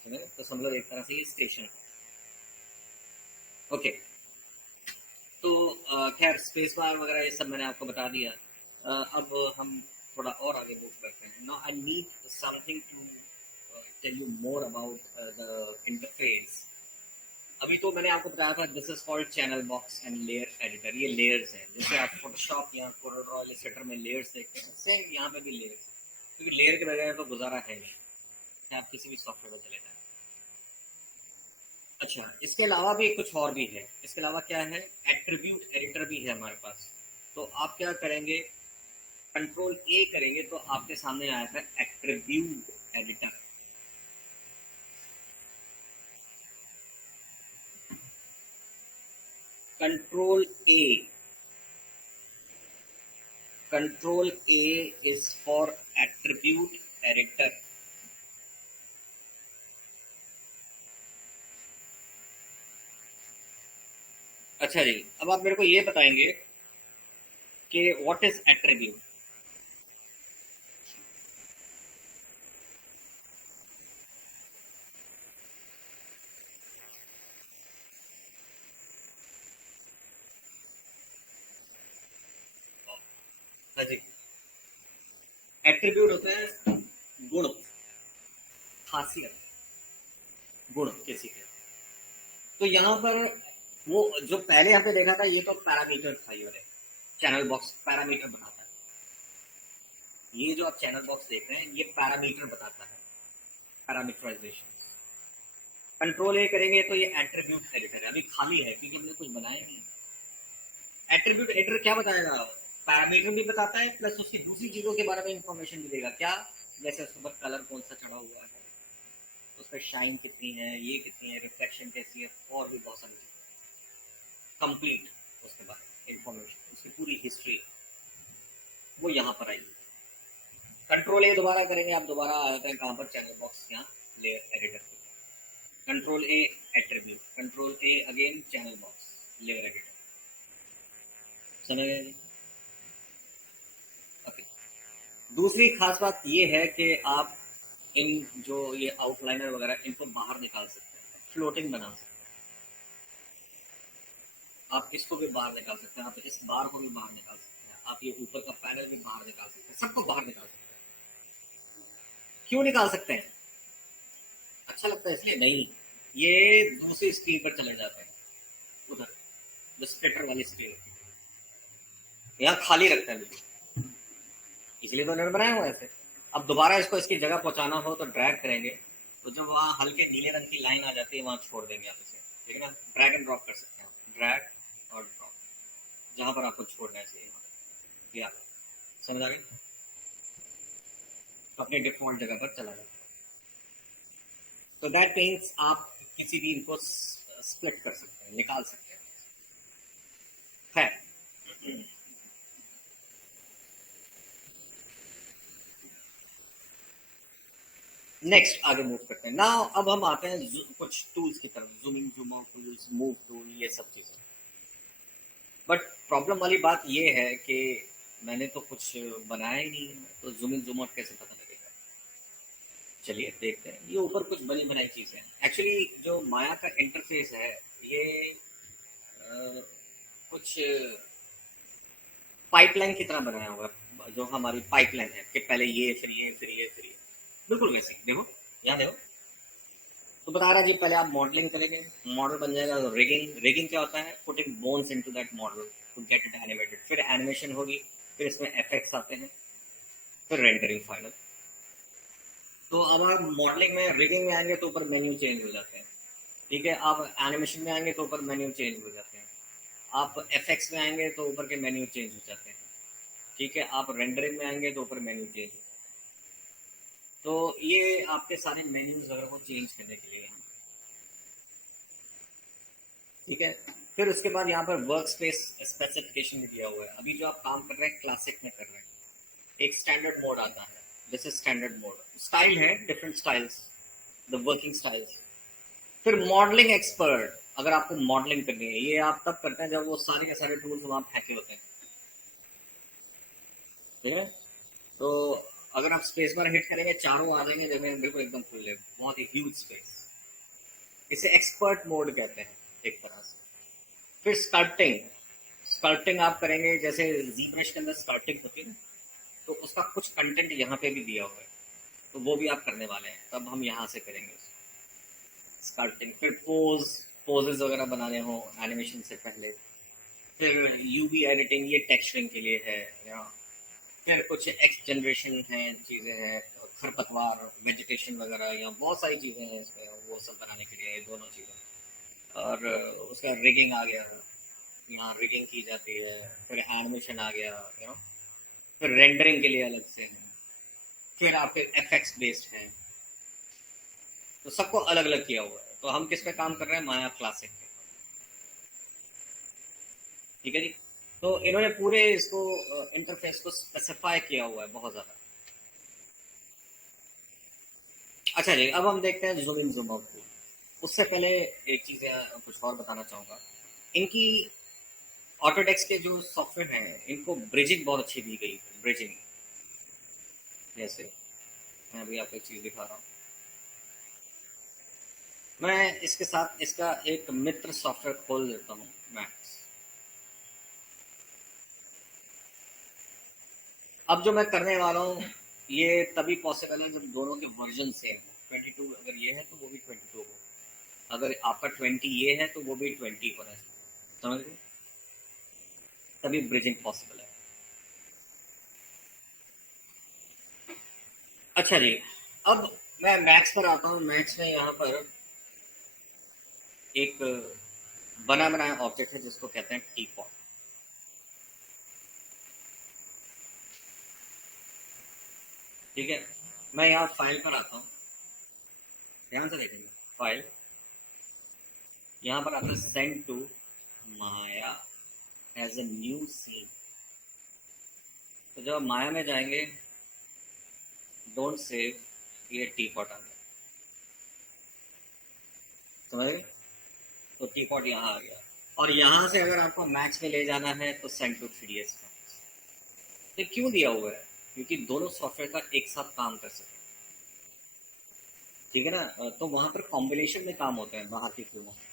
समझे। तो समझ लो एक तरह से ये स्टेशन है। ओके, तो खैर स्पेस बार वगैरह ये सब मैंने आपको बता दिया। अब हम थोड़ा और आगे मूव करते हैं। Now I need something to tell you more about the interface. अभी तो मैंने आपको बताया था this is called channel box and layer editor. ये लेयर्स है, जैसे आप फोटोशॉप या कोरोड्रॉ इलस्ट्रेटर में लेयर्स देखते हैं, सेम यहाँ पे भी लेयर्स, क्योंकि लेयर के बगैर तो गुजारा है नहीं, आप किसी भी सॉफ्टवेयर में चले जाए। अच्छा, इसके अलावा भी कुछ और भी है। इसके अलावा क्या है, एट्रीब्यूट एडिटर भी है हमारे पास। तो आप क्या करेंगे, कंट्रोल ए करेंगे तो आपके सामने आया था attribute editor. Control A, control A is for attribute editor. अच्छा जी, अब आप मेरे को ये बताएंगे कि व्हाट इज एट्रीब्यूट। हाँ जी, एट्रीब्यूट होता है गुण, खासियत, गुण किसी के। तो यहाँ पर वो जो पहले यहाँ पे देखा था ये तो पैरामीटर था, ये वाले चैनल बॉक्स पैरामीटर बताता है। ये जो आप चैनल बॉक्स देख रहे हैं ये पैरामीटर बताता है, पैरामीटराइजेशन। कंट्रोल ए करेंगे तो ये एट्रीब्यूट एडिटर है, अभी खाली है क्योंकि हमने कुछ बनाया नहीं। एट्रीब्यूट एडिटर क्या बताएगा, पैरामीटर भी बताता है प्लस उसकी दूसरी चीजों के बारे में इंफॉर्मेशन भी देगा। क्या, जैसे उस पर कलर कौन सा चढ़ा हुआ है, उस पर शाइन कितनी है, ये कितनी है, रिफ्लेक्शन कैसी है, और भी बहुत सारी कंप्लीट उसके बारे में इंफॉर्मेशन, उसकी पूरी हिस्ट्री वो यहाँ पर आएगी। कंट्रोल ए दोबारा करेंगे, आप दोबारा आ जाते हैं कहाँ पर, चैनल बॉक्स, यहाँ लेयर एडिटर। कंट्रोल ए एट्रीब्यूट, कंट्रोल ए again channel box, layer editor. समझ गए जी? ओके, दूसरी खास बात ये है कि आप इन जो ये आउटलाइनर वगैरह इनको बाहर निकाल सकते हैं, फ्लोटिंग बना सकते हैं। आप इसको भी बाहर निकाल सकते हैं, आप इस बार को भी बाहर निकाल सकते हैं, आप ये ऊपर का पैनल भी बाहर निकाल सकते हैं, सबको बाहर निकाल सकते हैं। क्यों निकाल सकते हैं, अच्छा लगता है इसलिए नहीं, ये दूसरी स्क्रीन पर चले जाते हैं, उधर जो स्प्लिटर वाली स्क्रीन, यहाँ खाली रखता है बिल्कुल, इसलिए तो उन्होंने बनाया हुआ है ऐसे। अब दोबारा इसको इसकी जगह पहुंचाना हो तो ड्रैग करेंगे, तो जब वहाँ हल्के नीले रंग की लाइन आ जाती है वहाँ छोड़ देंगे आप इसे, ठीक है ना। ड्रैग एंड ड्रॉप कर सकते हैं, ड्रैग और ड्रॉप, जहाँ पर आपको छोड़ना है इसे, या समझ आ गई, तो अपने डिफॉल्ट जगह पर चला जाता है। तो दैट मीन्स आप किसी भी इनको स्प्लिट कर सकते हैं, निकाल सकते हैं। खैर, नेक्स्ट आगे मूव करते हैं ना। अब हम आते हैं कुछ टूल्स की तरफ, zooming, zoom out tools, move tool, ये सब चीजें। बट प्रॉब्लम वाली बात ये है कि मैंने तो कुछ बनाया ही नहीं है, तो जूमिंग जूम आउट कैसे पता लगेगा। चलिए देखते हैं, ये ऊपर कुछ बनी बनाई चीजें हैं। एक्चुअली जो माया का इंटरफेस है ये कुछ पाइपलाइन की तरह बनाया हुआ है, जो हमारी पाइपलाइन है कि पहले ये फिर ये फिर ये फिर ये, बिल्कुल वैसे ही। देखो यहाँ देखो, तो बता रहा जी पहले आप मॉडलिंग करेंगे, मॉडल बन जाएगा। तो रिगिंग, रिगिंग क्या होता है, putting bones into that model to get it animated. फिर एनिमेशन होगी, फिर इसमें इफेक्ट्स आते हैं, फिर रेंडरिंग फाइनल। तो अब आप मॉडलिंग में, रिगिंग में आएंगे तो ऊपर मेन्यू चेंज हो जाते हैं, ठीक है। आप एनिमेशन में आएंगे तो ऊपर मेन्यू चेंज हो जाते हैं, आप एफएक्स में आएंगे तो ऊपर के मेन्यू चेंज हो जाते हैं, ठीक है। आप रेंडरिंग में आएंगे तो ऊपर मेन्यू चेंज हो जाते हैं। तो ये आपके सारे मेन्यूज वगैरह को चेंज करने के लिए हैं, ठीक है। फिर उसके बाद यहाँ पर वर्क स्पेस स्पेसिफिकेशन में दिया हुआ है। अभी जो आप काम कर रहे हैं क्लासिक में कर रहे हैं, एक स्टैंडर्ड मोड आता है, this is standard mode. Style है, different styles, the working styles. फिर मॉडलिंग एक्सपर्ट, अगर आपको मॉडलिंग करनी है, ये आप तब करते हैं जब वो सारे के सारे टूल्स वहां फेंके होते हैं, ठीक है। तो अगर आप स्पेस बार हिट करेंगे, चारों आ जाएंगे जगह बिल्कुल एकदम खुले, बहुत ही ह्यूज स्पेस। इसे एक्सपर्ट मोड कहते हैं एक तरह से। फिर स्कल्पटिंग, स्कल्पटिंग आप करेंगे, जैसे जीब्रश के अंदर स्कल्पटिंग होती है ना, तो उसका कुछ कंटेंट यहाँ पे भी दिया हुआ है, तो वो भी आप करने वाले हैं, तब हम यहाँ से करेंगे स्कल्पटिंग। फिर पोजेस वगैरह बनाने हो एनिमेशन से पहले। फिर यूवी एडिटिंग, ये टेक्सचरिंग के लिए है या फिर कुछ एक्स जनरेशन है, चीज़ें हैं, खरपतवार वेजिटेशन वगैरह, या बहुत सारी चीज़ें हैं इसमें, वो सब बनाने के लिए ये दोनों चीज़ें। और उसका रिगिंग आ गया, यहाँ रिगिंग की जाती है। फिर एनिमेशन आ गया, यू नो। फिर रेंडरिंग के लिए अलग से है। फिर आपके एफएक्स बेस्ड है, तो सबको अलग अलग किया हुआ है। तो हम किस पे काम कर रहे हैं? माया क्लासिक पे, ठीक है जी। तो इन्होंने पूरे इसको इंटरफेस को स्पेसिफाई किया हुआ है बहुत ज्यादा। अच्छा जी, अब हम देखते हैं जूम इन जूम आउट को। उससे पहले एक चीज कुछ और बताना चाहूंगा। इनकी ऑटोडेस्क के जो सॉफ्टवेयर हैं, इनको ब्रिजिंग बहुत अच्छी दी गई है। ब्रिजिंग, जैसे मैं अभी आपको एक चीज दिखा रहा हूँ। मैं इसके साथ इसका एक मित्र सॉफ्टवेयर खोल देता हूँ, मैक्स। अब जो मैं करने वाला हूँ, ये तभी पॉसिबल है जब दोनों के वर्जन सेम हो। 22 अगर ये है तो वो भी 22 हो, अगर आपका 20 ये है तो वो भी 20 होना चाहिए, समझ गए? तभी ब्रिजिंग पॉसिबल है। अच्छा जी, अब मैं मैक्स पर आता हूँ। मैक्स में यहाँ पर एक बना बनाया ऑब्जेक्ट है जिसको कहते हैं टी पॉट, ठीक है। मैं यहाँ फाइल पर आता हूँ, ध्यान से देखेंगे। फाइल, यहाँ पर आता है send to Maya as a new scene. तो जब माया में जाएंगे, डोंट सेव, ये टी पॉट आ गया, समझ गए? तो टी पॉट यहाँ आ गया। और यहाँ से अगर आपको मैक्स में ले जाना है तो सेंड टू 3ds मैक्स। तो क्यों दिया हुआ है? क्योंकि दोनों सॉफ्टवेयर का एक साथ काम कर सके, ठीक है ना। तो वहां पर कॉम्बिनेशन में काम होता है बाहर की फिल्मों में।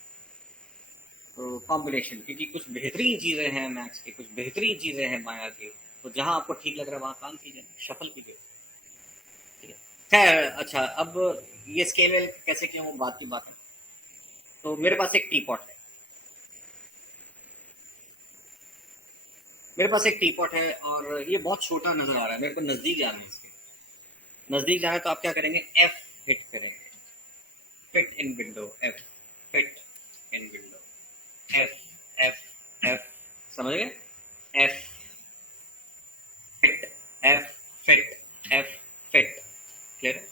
तो कॉम्बिनेशन, क्योंकि कुछ बेहतरीन चीजें हैं मैक्स की, कुछ बेहतरीन चीजें हैं माया की, तो जहां आपको ठीक लग रहा है वहां काम कीजिए, शफल कीजिए, ठीक है। खैर, अच्छा, अब ये स्केल कैसे किया वो बात की बात है। तो मेरे पास एक टी पॉट है, मेरे पास एक टी पॉट है, और ये बहुत छोटा नजर आ रहा है मेरे को। नजदीक जाना है इसके, नजदीक जाना है तो आप क्या करेंगे? एफ हिट करेंगे, fit in window, F, fit in window, F, F, F, समझ गए? F fit, F fit, F fit, clear?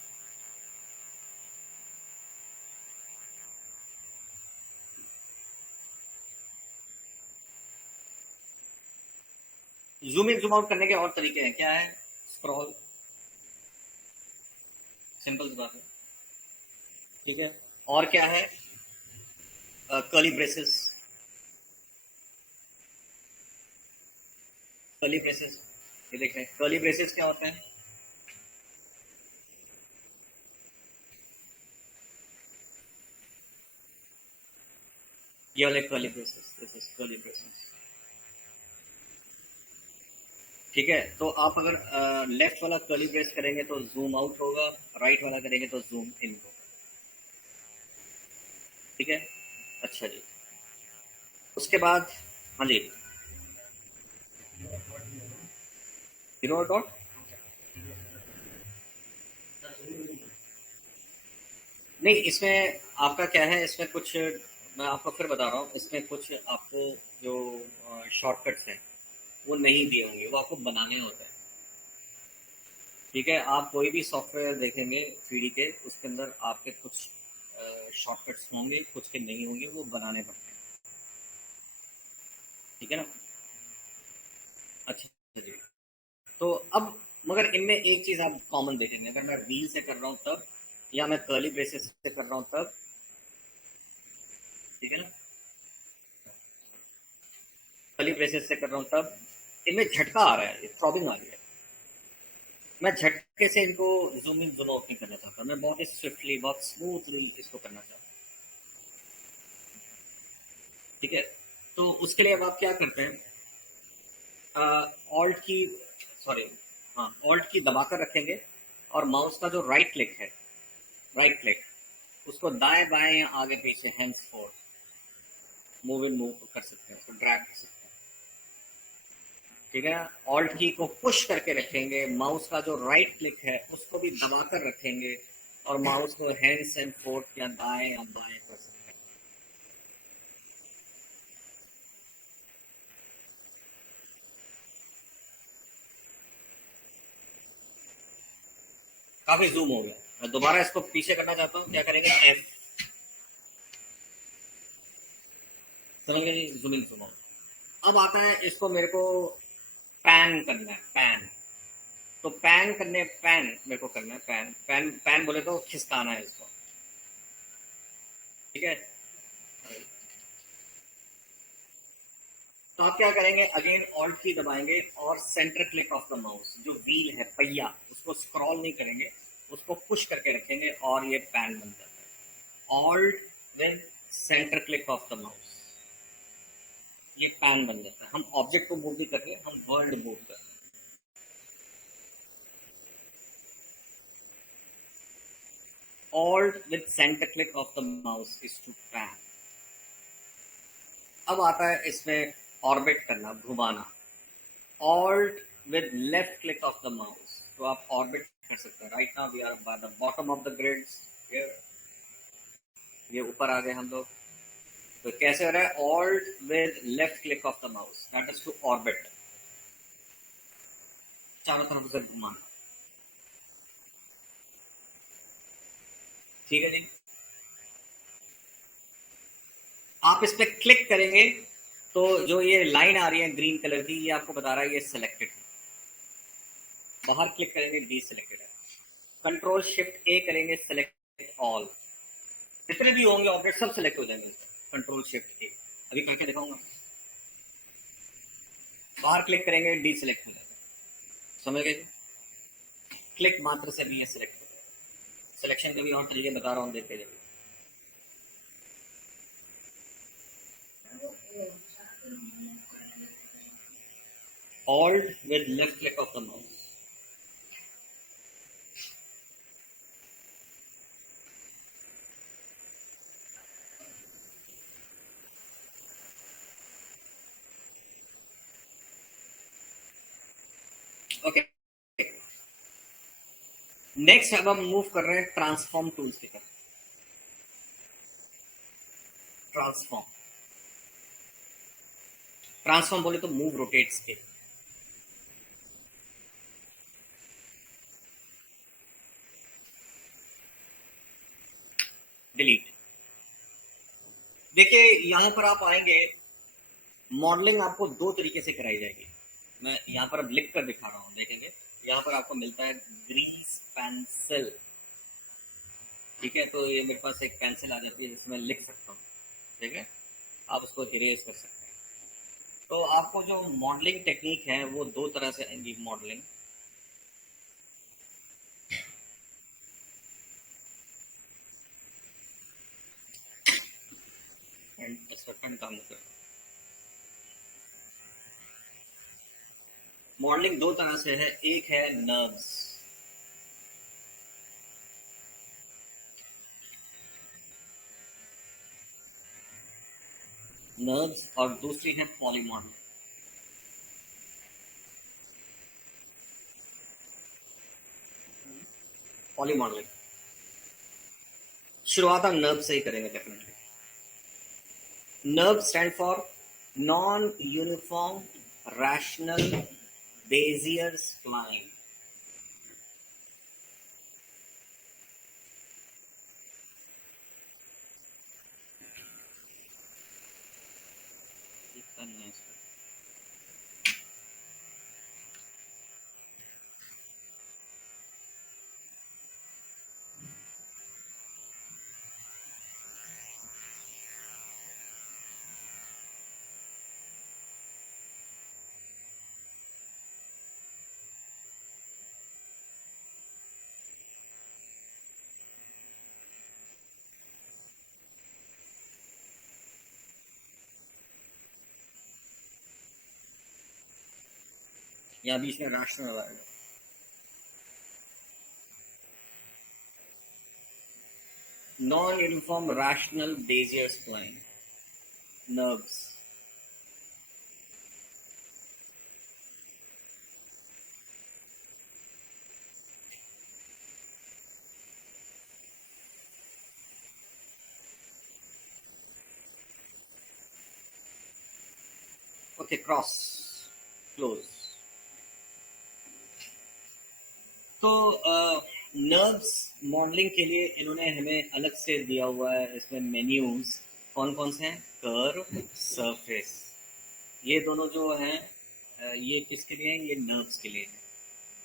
Zoom in zoom out करने के और तरीके हैं, क्या है? स्क्रॉल, सिंपल सी बात है, ठीक है। और क्या है? कर्ली ब्रेसेस, कर्ली ब्रेसेस, ये देख रहे हैं कर्ली ब्रेसेस क्या होता है? ये वाले curly braces, this is curly braces, ठीक है। तो आप अगर लेफ्ट वाला कर्ली ब्रेस करेंगे तो जूम आउट होगा, राइट वाला करेंगे तो जूम इन होगा, ठीक है। अच्छा जी, उसके बाद, हाँ जी, जीरो डॉट, नहीं, इसमें आपका क्या है, इसमें कुछ मैं आपको फिर बता रहा हूँ। इसमें कुछ आपको जो शॉर्टकट्स हैं वो नहीं दिए होंगे, वो आपको बनाने होते हैं, ठीक है। आप कोई भी सॉफ्टवेयर देखेंगे 3D के, उसके अंदर आपके कुछ शॉर्टकट्स होंगे, कुछ के नहीं होंगे, वो बनाने पड़ते हैं, ठीक है ना। अच्छा जी। तो अब मगर इनमें एक चीज आप कॉमन देखेंगे, अगर मैं व्हील से कर रहा हूँ तब, या मैं कर्ली ब्रेसेस से कर रहा हूँ तब, ठीक है ना, कर्ली ब्रेसेस से कर रहा हूँ तब, इनमें झटका आ रहा है, थ्रॉबिंग आ रही है। मैं झटके से इनको जूम इन जूम आउट नहीं करना चाहता, मैं बहुत ही स्विफ्टली, बहुत स्मूथली इसको करना चाहता हूँ। ठीक है, तो उसके लिए अब आप क्या करते हैं, ऑल्ट की, सॉरी, हाँ, ऑल्ट की दबाकर रखेंगे, और माउस का जो राइट क्लिक है, राइट क्लिक, उसको दाएं बाएं या आगे पीछे hands fourth move in move कर सकते हैं, उसको ड्रैग कर सकते हैं। ठीक है, ऑल्ट की को पुश करके रखेंगे, माउस का जो राइट क्लिक है उसको भी दबाकर रखेंगे, और माउस को हैंड्स एंड फोर्थ या दाएं या बाएं कर सकते हैं। काफी जूम हो गया, मैं दोबारा इसको पीछे करना चाहता हूँ, क्या करेंगे, एफ, समझ गए जी, जूम इन जूम आउट। अब आता है इसको मेरे को पैन करना है, पैन, तो पैन करने, पैन मेरे को करना है, पैन पैन पैन बोले तो खिसकाना है इसको, ठीक है। तो आप क्या करेंगे, अगेन ऑल्ट की दबाएंगे और centre click of the mouse, जो व्हील है, पहिया, उसको स्क्रॉल नहीं करेंगे, उसको पुश करके रखेंगे और ये पैन बन जाता है। Alt with centre click of the mouse, ये पैन बन जाता है। हम ऑब्जेक्ट को मूव भी कर रहे हैं, हम वर्ल्ड मूव कर रहे हैं। Alt with centre click of the mouse is to pan. अब आता है इसमें ऑर्बिट करना, घुमाना, Alt with left click of the mouse, तो आप ऑर्बिट कर सकते हैं। Right now we are by the bottom of the grid, ये ऊपर आ गए हम लोग। तो कैसे हो रहा है, Alt with left click of the mouse, that is to orbit, चारों तरफ से घुमाना। ठीक है जी, आप इस पे क्लिक करेंगे तो जो ये लाइन आ रही है ग्रीन कलर की, ये आपको बता रहा है ये सिलेक्टेड है। बाहर क्लिक करेंगे, डी सिलेक्टेड है। कंट्रोल शिफ्ट ए करेंगे, सेलेक्ट ऑल, जितने भी होंगे ऑब्जेक्ट सब सिलेक्ट हो जाएंगे। कंट्रोल शिफ्ट ए, अभी करके दिखाऊंगा। बाहर क्लिक करेंगे, डी सिलेक्ट हो जाएगा, समझ गए। क्लिक मात्र से भी ये सिलेक्ट हो जाएगा। सिलेक्शन के भी और तरीके बता रहा हूँ, देखते जाइए। Alt with left click of the mouse. Okay, next अब हम मूव कर रहे हैं ट्रांसफॉर्म टूल्स की तरफ। ट्रांसफॉर्म, ट्रांसफॉर्म बोले तो मूव, रोटेट, स्केल। डिलीट। देखिए यहां पर आप आएंगे, मॉडलिंग आपको दो तरीके से कराई जाएगी। मैं यहां पर अब लिख कर दिखा रहा हूं, देखेंगे यहां पर आपको मिलता है ग्रीस पेंसिल। ठीक है, तो ये मेरे पास एक पेंसिल आ जाती है जिसमें लिख सकता हूँ, ठीक है, आप उसको इरेज कर सकते हैं। तो आपको जो मॉडलिंग टेक्निक है वो दो तरह से आएंगी, मॉडलिंग, काम कर, मॉडलिंग दो तरह से है, एक है नर्व्स, नर्व्स, और दूसरी है पॉलीमॉडलिंग। पॉलीमॉडलिंग शुरुआत हम नर्व से ही करेंगे definitely. Nerve stand for non uniform rational Bezier spline. या बीच में राशनल आएगा। Non uniform rational Bezier spline, nerves. Okay, cross, close. तो नर्व्स मॉडलिंग के लिए इन्होंने हमें अलग से दिया हुआ है इसमें मेन्यूज। कौन कौन से हैं? कर्व, सरफेस, ये दोनों जो हैं ये किसके लिए हैं? ये नर्व्स के लिए है।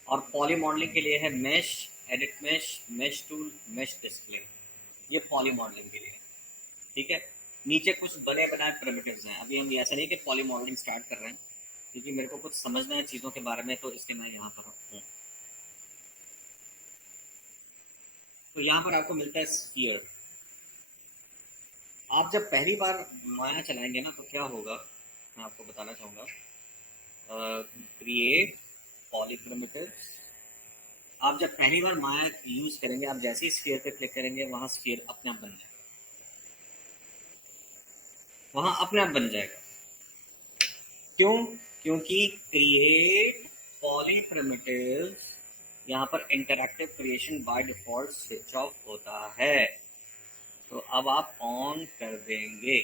और पॉली मॉडलिंग के लिए है mesh, edit mesh, mesh tool, mesh display. ये पॉली मॉडलिंग के लिए है, ठीक है। नीचे कुछ बने बनाए प्रिमिटिव्स हैं। अभी हम ऐसा नहीं कि पॉली मॉडलिंग स्टार्ट कर रहे हैं, क्योंकि मेरे को कुछ समझना है चीज़ों के बारे में, तो इसलिए मैं यहाँ पर हूँ। तो यहाँ पर आपको मिलता है स्फीयर। आप जब पहली बार माया चलाएंगे ना, तो क्या होगा मैं आपको बताना चाहूँगा। क्रिएट पॉलीप्रिमिटिव। आप जब पहली बार माया यूज करेंगे, आप जैसे ही स्फीयर पे क्लिक करेंगे, वहाँ स्फीयर अपने आप बन जाएगा, वहाँ अपने आप बन जाएगा। क्यों? क्योंकि क्रिएट पॉलीप्रिमिटिव यहाँ पर interactive creation by default switch off होता है। तो अब आप ऑन कर देंगे।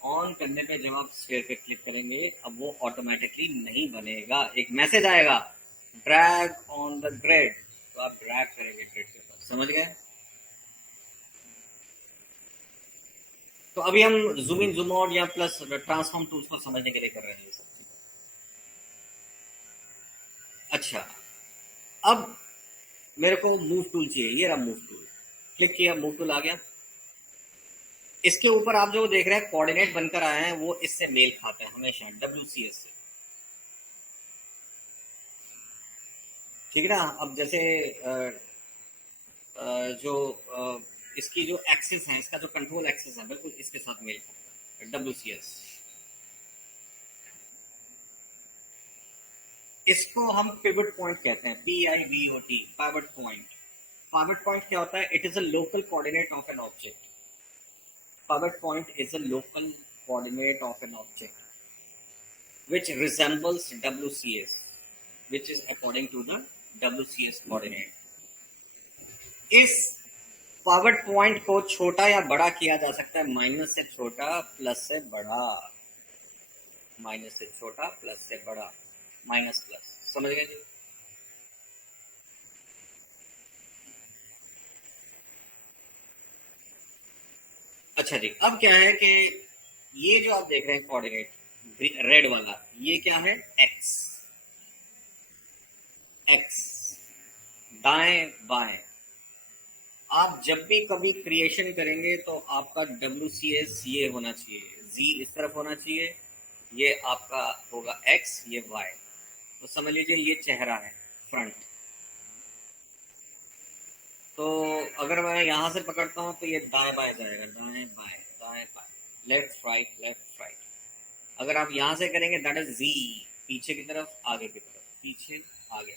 ऑन करने पे जब आप स्फीयर पे क्लिक करेंगे, अब वो ऑटोमेटिकली नहीं बनेगा। एक मैसेज आएगा, ड्रैग ऑन द ग्रिड। तो आप ड्रैग करेंगे ग्रिड के ऊपर। समझ गए? तो अभी हम जूम इन जूम आउट या प्लस ट्रांसफॉर्म टूल्स को समझने के लिए कर रहे हैं ये सब। अच्छा, अब मेरे को मूव टूल चाहिए। ये रहा मूव टूल। क्लिक किया, मूव टूल आ गया। इसके ऊपर आप जो देख रहे हैं कोऑर्डिनेट बनकर आए हैं, वो इससे मेल खाते हैं हमेशा, WCS से, ठीक है ना। अब जैसे जो इसकी जो एक्सिस है, इसका जो कंट्रोल एक्सिस है, बिल्कुल इसके साथ मेल खाता है, WCS। इसको हम पिवट पॉइंट कहते हैं, PIVOT, pivot point. Pivot point क्या होता है? It is a local coordinate of an object. Pivot point is a local coordinate of an object which resembles WCS, which is according to the WCS coordinate. इस pivot point को छोटा या बड़ा किया जा सकता है, माइनस से छोटा, प्लस से बड़ा, माइनस से छोटा, प्लस से बड़ा, माइनस प्लस। समझ गए जी? अच्छा जी, अब क्या है कि ये जो आप देख रहे हैं कोऑर्डिनेट रेड वाला, ये क्या है? एक्स। एक्स, दाएं बाएं। आप जब भी कभी क्रिएशन करेंगे तो आपका WCS ये होना चाहिए, Z इस तरफ होना चाहिए, ये आपका होगा X, ये Y। तो समझ लीजिए ये चेहरा है, फ्रंट। तो अगर मैं यहां से पकड़ता हूं तो ये दाएं बाएं जाएगा, दाएं बाएं, दाएं बाएं, लेफ्ट राइट, लेफ्ट राइट। अगर आप यहां से करेंगे, दैट इज Z, पीछे की तरफ, आगे की तरफ, पीछे आगे।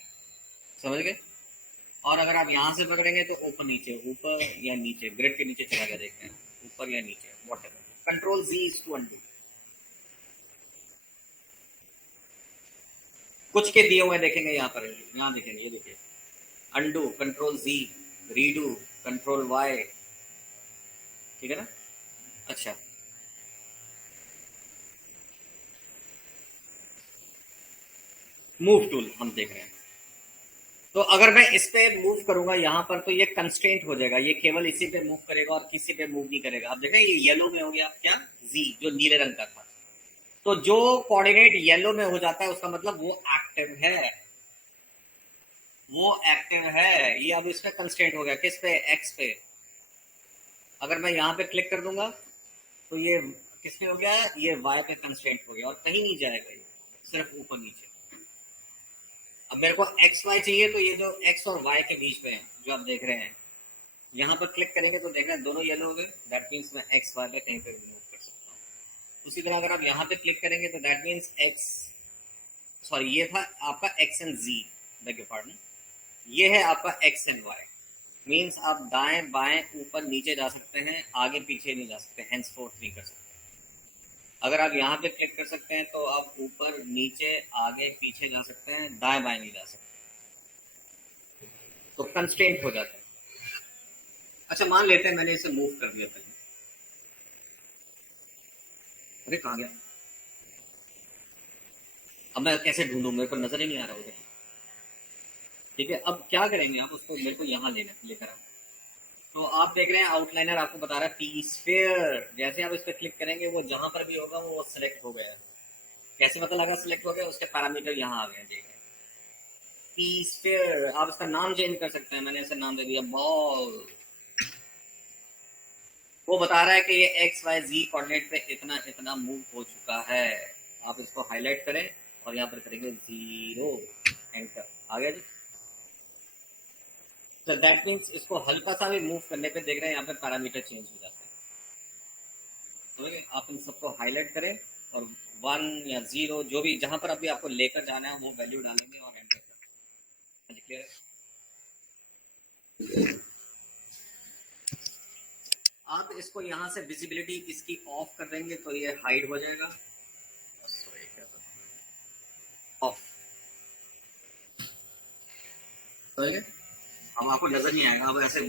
समझ गए? और अगर आप यहां से पकड़ेंगे तो ऊपर नीचे, ऊपर या नीचे, ग्रिड के नीचे चला गया, देखते हैं, ऊपर या नीचे, whatever. Control Z is to undo. कुछ के दिए हुए देखेंगे यहाँ पर, यहाँ देखेंगे, ये देखिए, undo, control Z, redo, control Y, ठीक है ना। अच्छा, मूव टूल हम देख रहे हैं। तो अगर मैं इस पे मूव करूंगा यहाँ पर, तो ये कंस्ट्रेंट हो जाएगा, ये केवल इसी पे मूव करेगा और किसी पे मूव नहीं करेगा। आप देखें, ये येलो में हो गया, क्या? Z, जो नीले रंग का था। तो जो कोऑर्डिनेट येलो में हो जाता है, उसका मतलब वो एक्टिव है, वो एक्टिव है। ये अब इसमें कंस्ट्रेंट हो गया, किस पे? X पे। अगर मैं यहाँ पे क्लिक कर दूंगा तो ये किस पे हो गया? ये Y पे कंस्ट्रेंट हो गया, और कहीं नहीं जाएगा, ये सिर्फ ऊपर नीचे। अब मेरे को XY चाहिए, तो ये जो X और Y के बीच में है, जो आप देख रहे हैं, यहाँ पर क्लिक करेंगे तो देख रहे हैं दोनों येलो हो गए। दैट मीन्स मैं XY पे कहीं पे मूव कर सकता हूँ। उसी तरह अगर आप यहाँ पे क्लिक करेंगे तो दैट मीन्स X सॉरी ये था आपका X and G, beg your pardon, ये है आपका एक्स एंड वाई। मीन्स आप दाएं बाएं ऊपर नीचे जा सकते हैं, आगे पीछे नहीं जा सकते, हेंस फोर्थ नहीं कर सकते। अगर आप यहाँ पे क्लिक कर सकते हैं तो आप ऊपर नीचे आगे पीछे जा सकते हैं, दाएं बाएं नहीं जा सकते, तो कंस्ट्रेंट हो जाता है। अच्छा मान लेते हैं मैंने इसे मूव कर दिया पहले, अरे कहाँ गया, अब मैं कैसे ढूंढूं, मेरे को नजर ही नहीं आ रहा उधर। ठीक है, अब क्या करेंगे आप उसको मेरे को यहाँ लेकर आए। तो आप देख रहे हैं आउटलाइनर आपको बता रहा है पी स्फीयर, जैसे आप इस पर क्लिक करेंगे वो जहां पर भी होगा वो सिलेक्ट हो गया। कैसे पता लगा सिलेक्ट हो गया, उसके पैरामीटर यहाँ आ गए, देख रहे हैं पी स्फीयर। आप इसका नाम चेंज कर सकते हैं, मैंने इसे नाम दे दिया बॉल। वो बता रहा है कि ये एक्स वाई जी कोऑर्डिनेट पे इतना इतना मूव हो चुका है। आप इसको हाईलाइट करें और यहाँ पर करेंगे 0, एंटर, आ गया जी। तो दैट मीन्स इसको हल्का सा भी मूव करने पे देख रहे हैं यहाँ पे पैरामीटर चेंज हो जाते हैं। तो आप इन सबको हाईलाइट करें और 1 या 0 जो भी जहां पर अभी आपको लेकर जाना है वो वैल्यू डालेंगे और एंटर करें। क्लियर है? आप इसको यहाँ से विजिबिलिटी इसकी ऑफ कर देंगे तो ये हाइड हो जाएगा, ऑफ, अब आपको नजर नहीं आएगा, अब ऐसे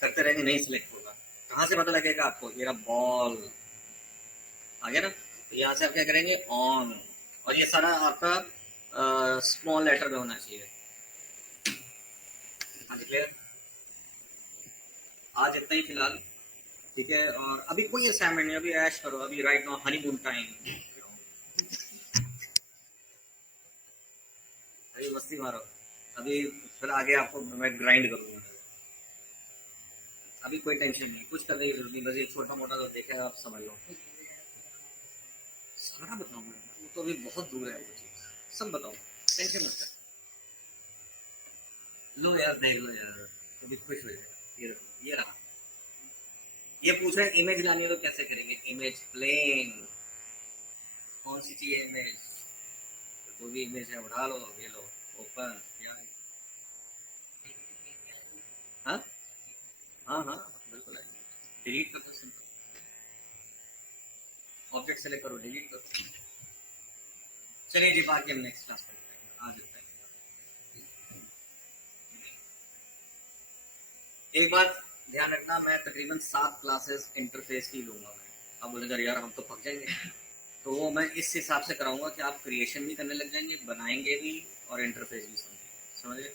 करते रहेंगे नहीं सिलेक्ट होगा। कहाँ से पता लगेगा आपको, ये बॉल आ गया ना। तो यहाँ से आप क्या करेंगे ऑन, और ये सारा आपका स्मॉल लेटर में होना चाहिए। क्लियर, आज इतना ही फिलहाल, ठीक है। और अभी कोई असाइनमेंट नहीं, अभी ऐश करो, अभी राइट नाउ हनीमून टाइम, अभी मस्ती मारो, अभी फिर आगे आपको मैं ग्राइंड करूंगा। अभी कोई टेंशन नहीं, कुछ करने की जरूरत नहीं, बस ये छोटा मोटा तो देखा आप समझ लो। सारा बताऊंगा, वो तो अभी बहुत दूर है, वो चीज सब बताओ, टेंशन मत कर। लो यार देख लो यार, अभी खुश हो जाएगा। ये रहा, ये पूछ रहे हैं इमेज लानी है तो कैसे करेंगे, इमेज प्लेन, कौन सी चाहिए इमेज, जो भी इमेज है उठा लो, ये लो ओपन, हाँ हाँ हाँ बिल्कुल है, डिलीट कर दो सिंपल, ऑब्जेक्ट सेलेक्ट करो डिलीट करो। चलिए जी बाकी हम नेक्स्ट क्लास में आ जाते हैं। एक बात ध्यान रखना, मैं तकरीबन 7 क्लासेस इंटरफेस की लूंगा मैं। अब बोलेगा यार हम तो पक जाएंगे, तो वो मैं इस हिसाब से कराऊंगा कि आप क्रिएशन भी करने लग जाएंगे, बनाएंगे भी और इंटरफेस भी समझेंगे, समझे।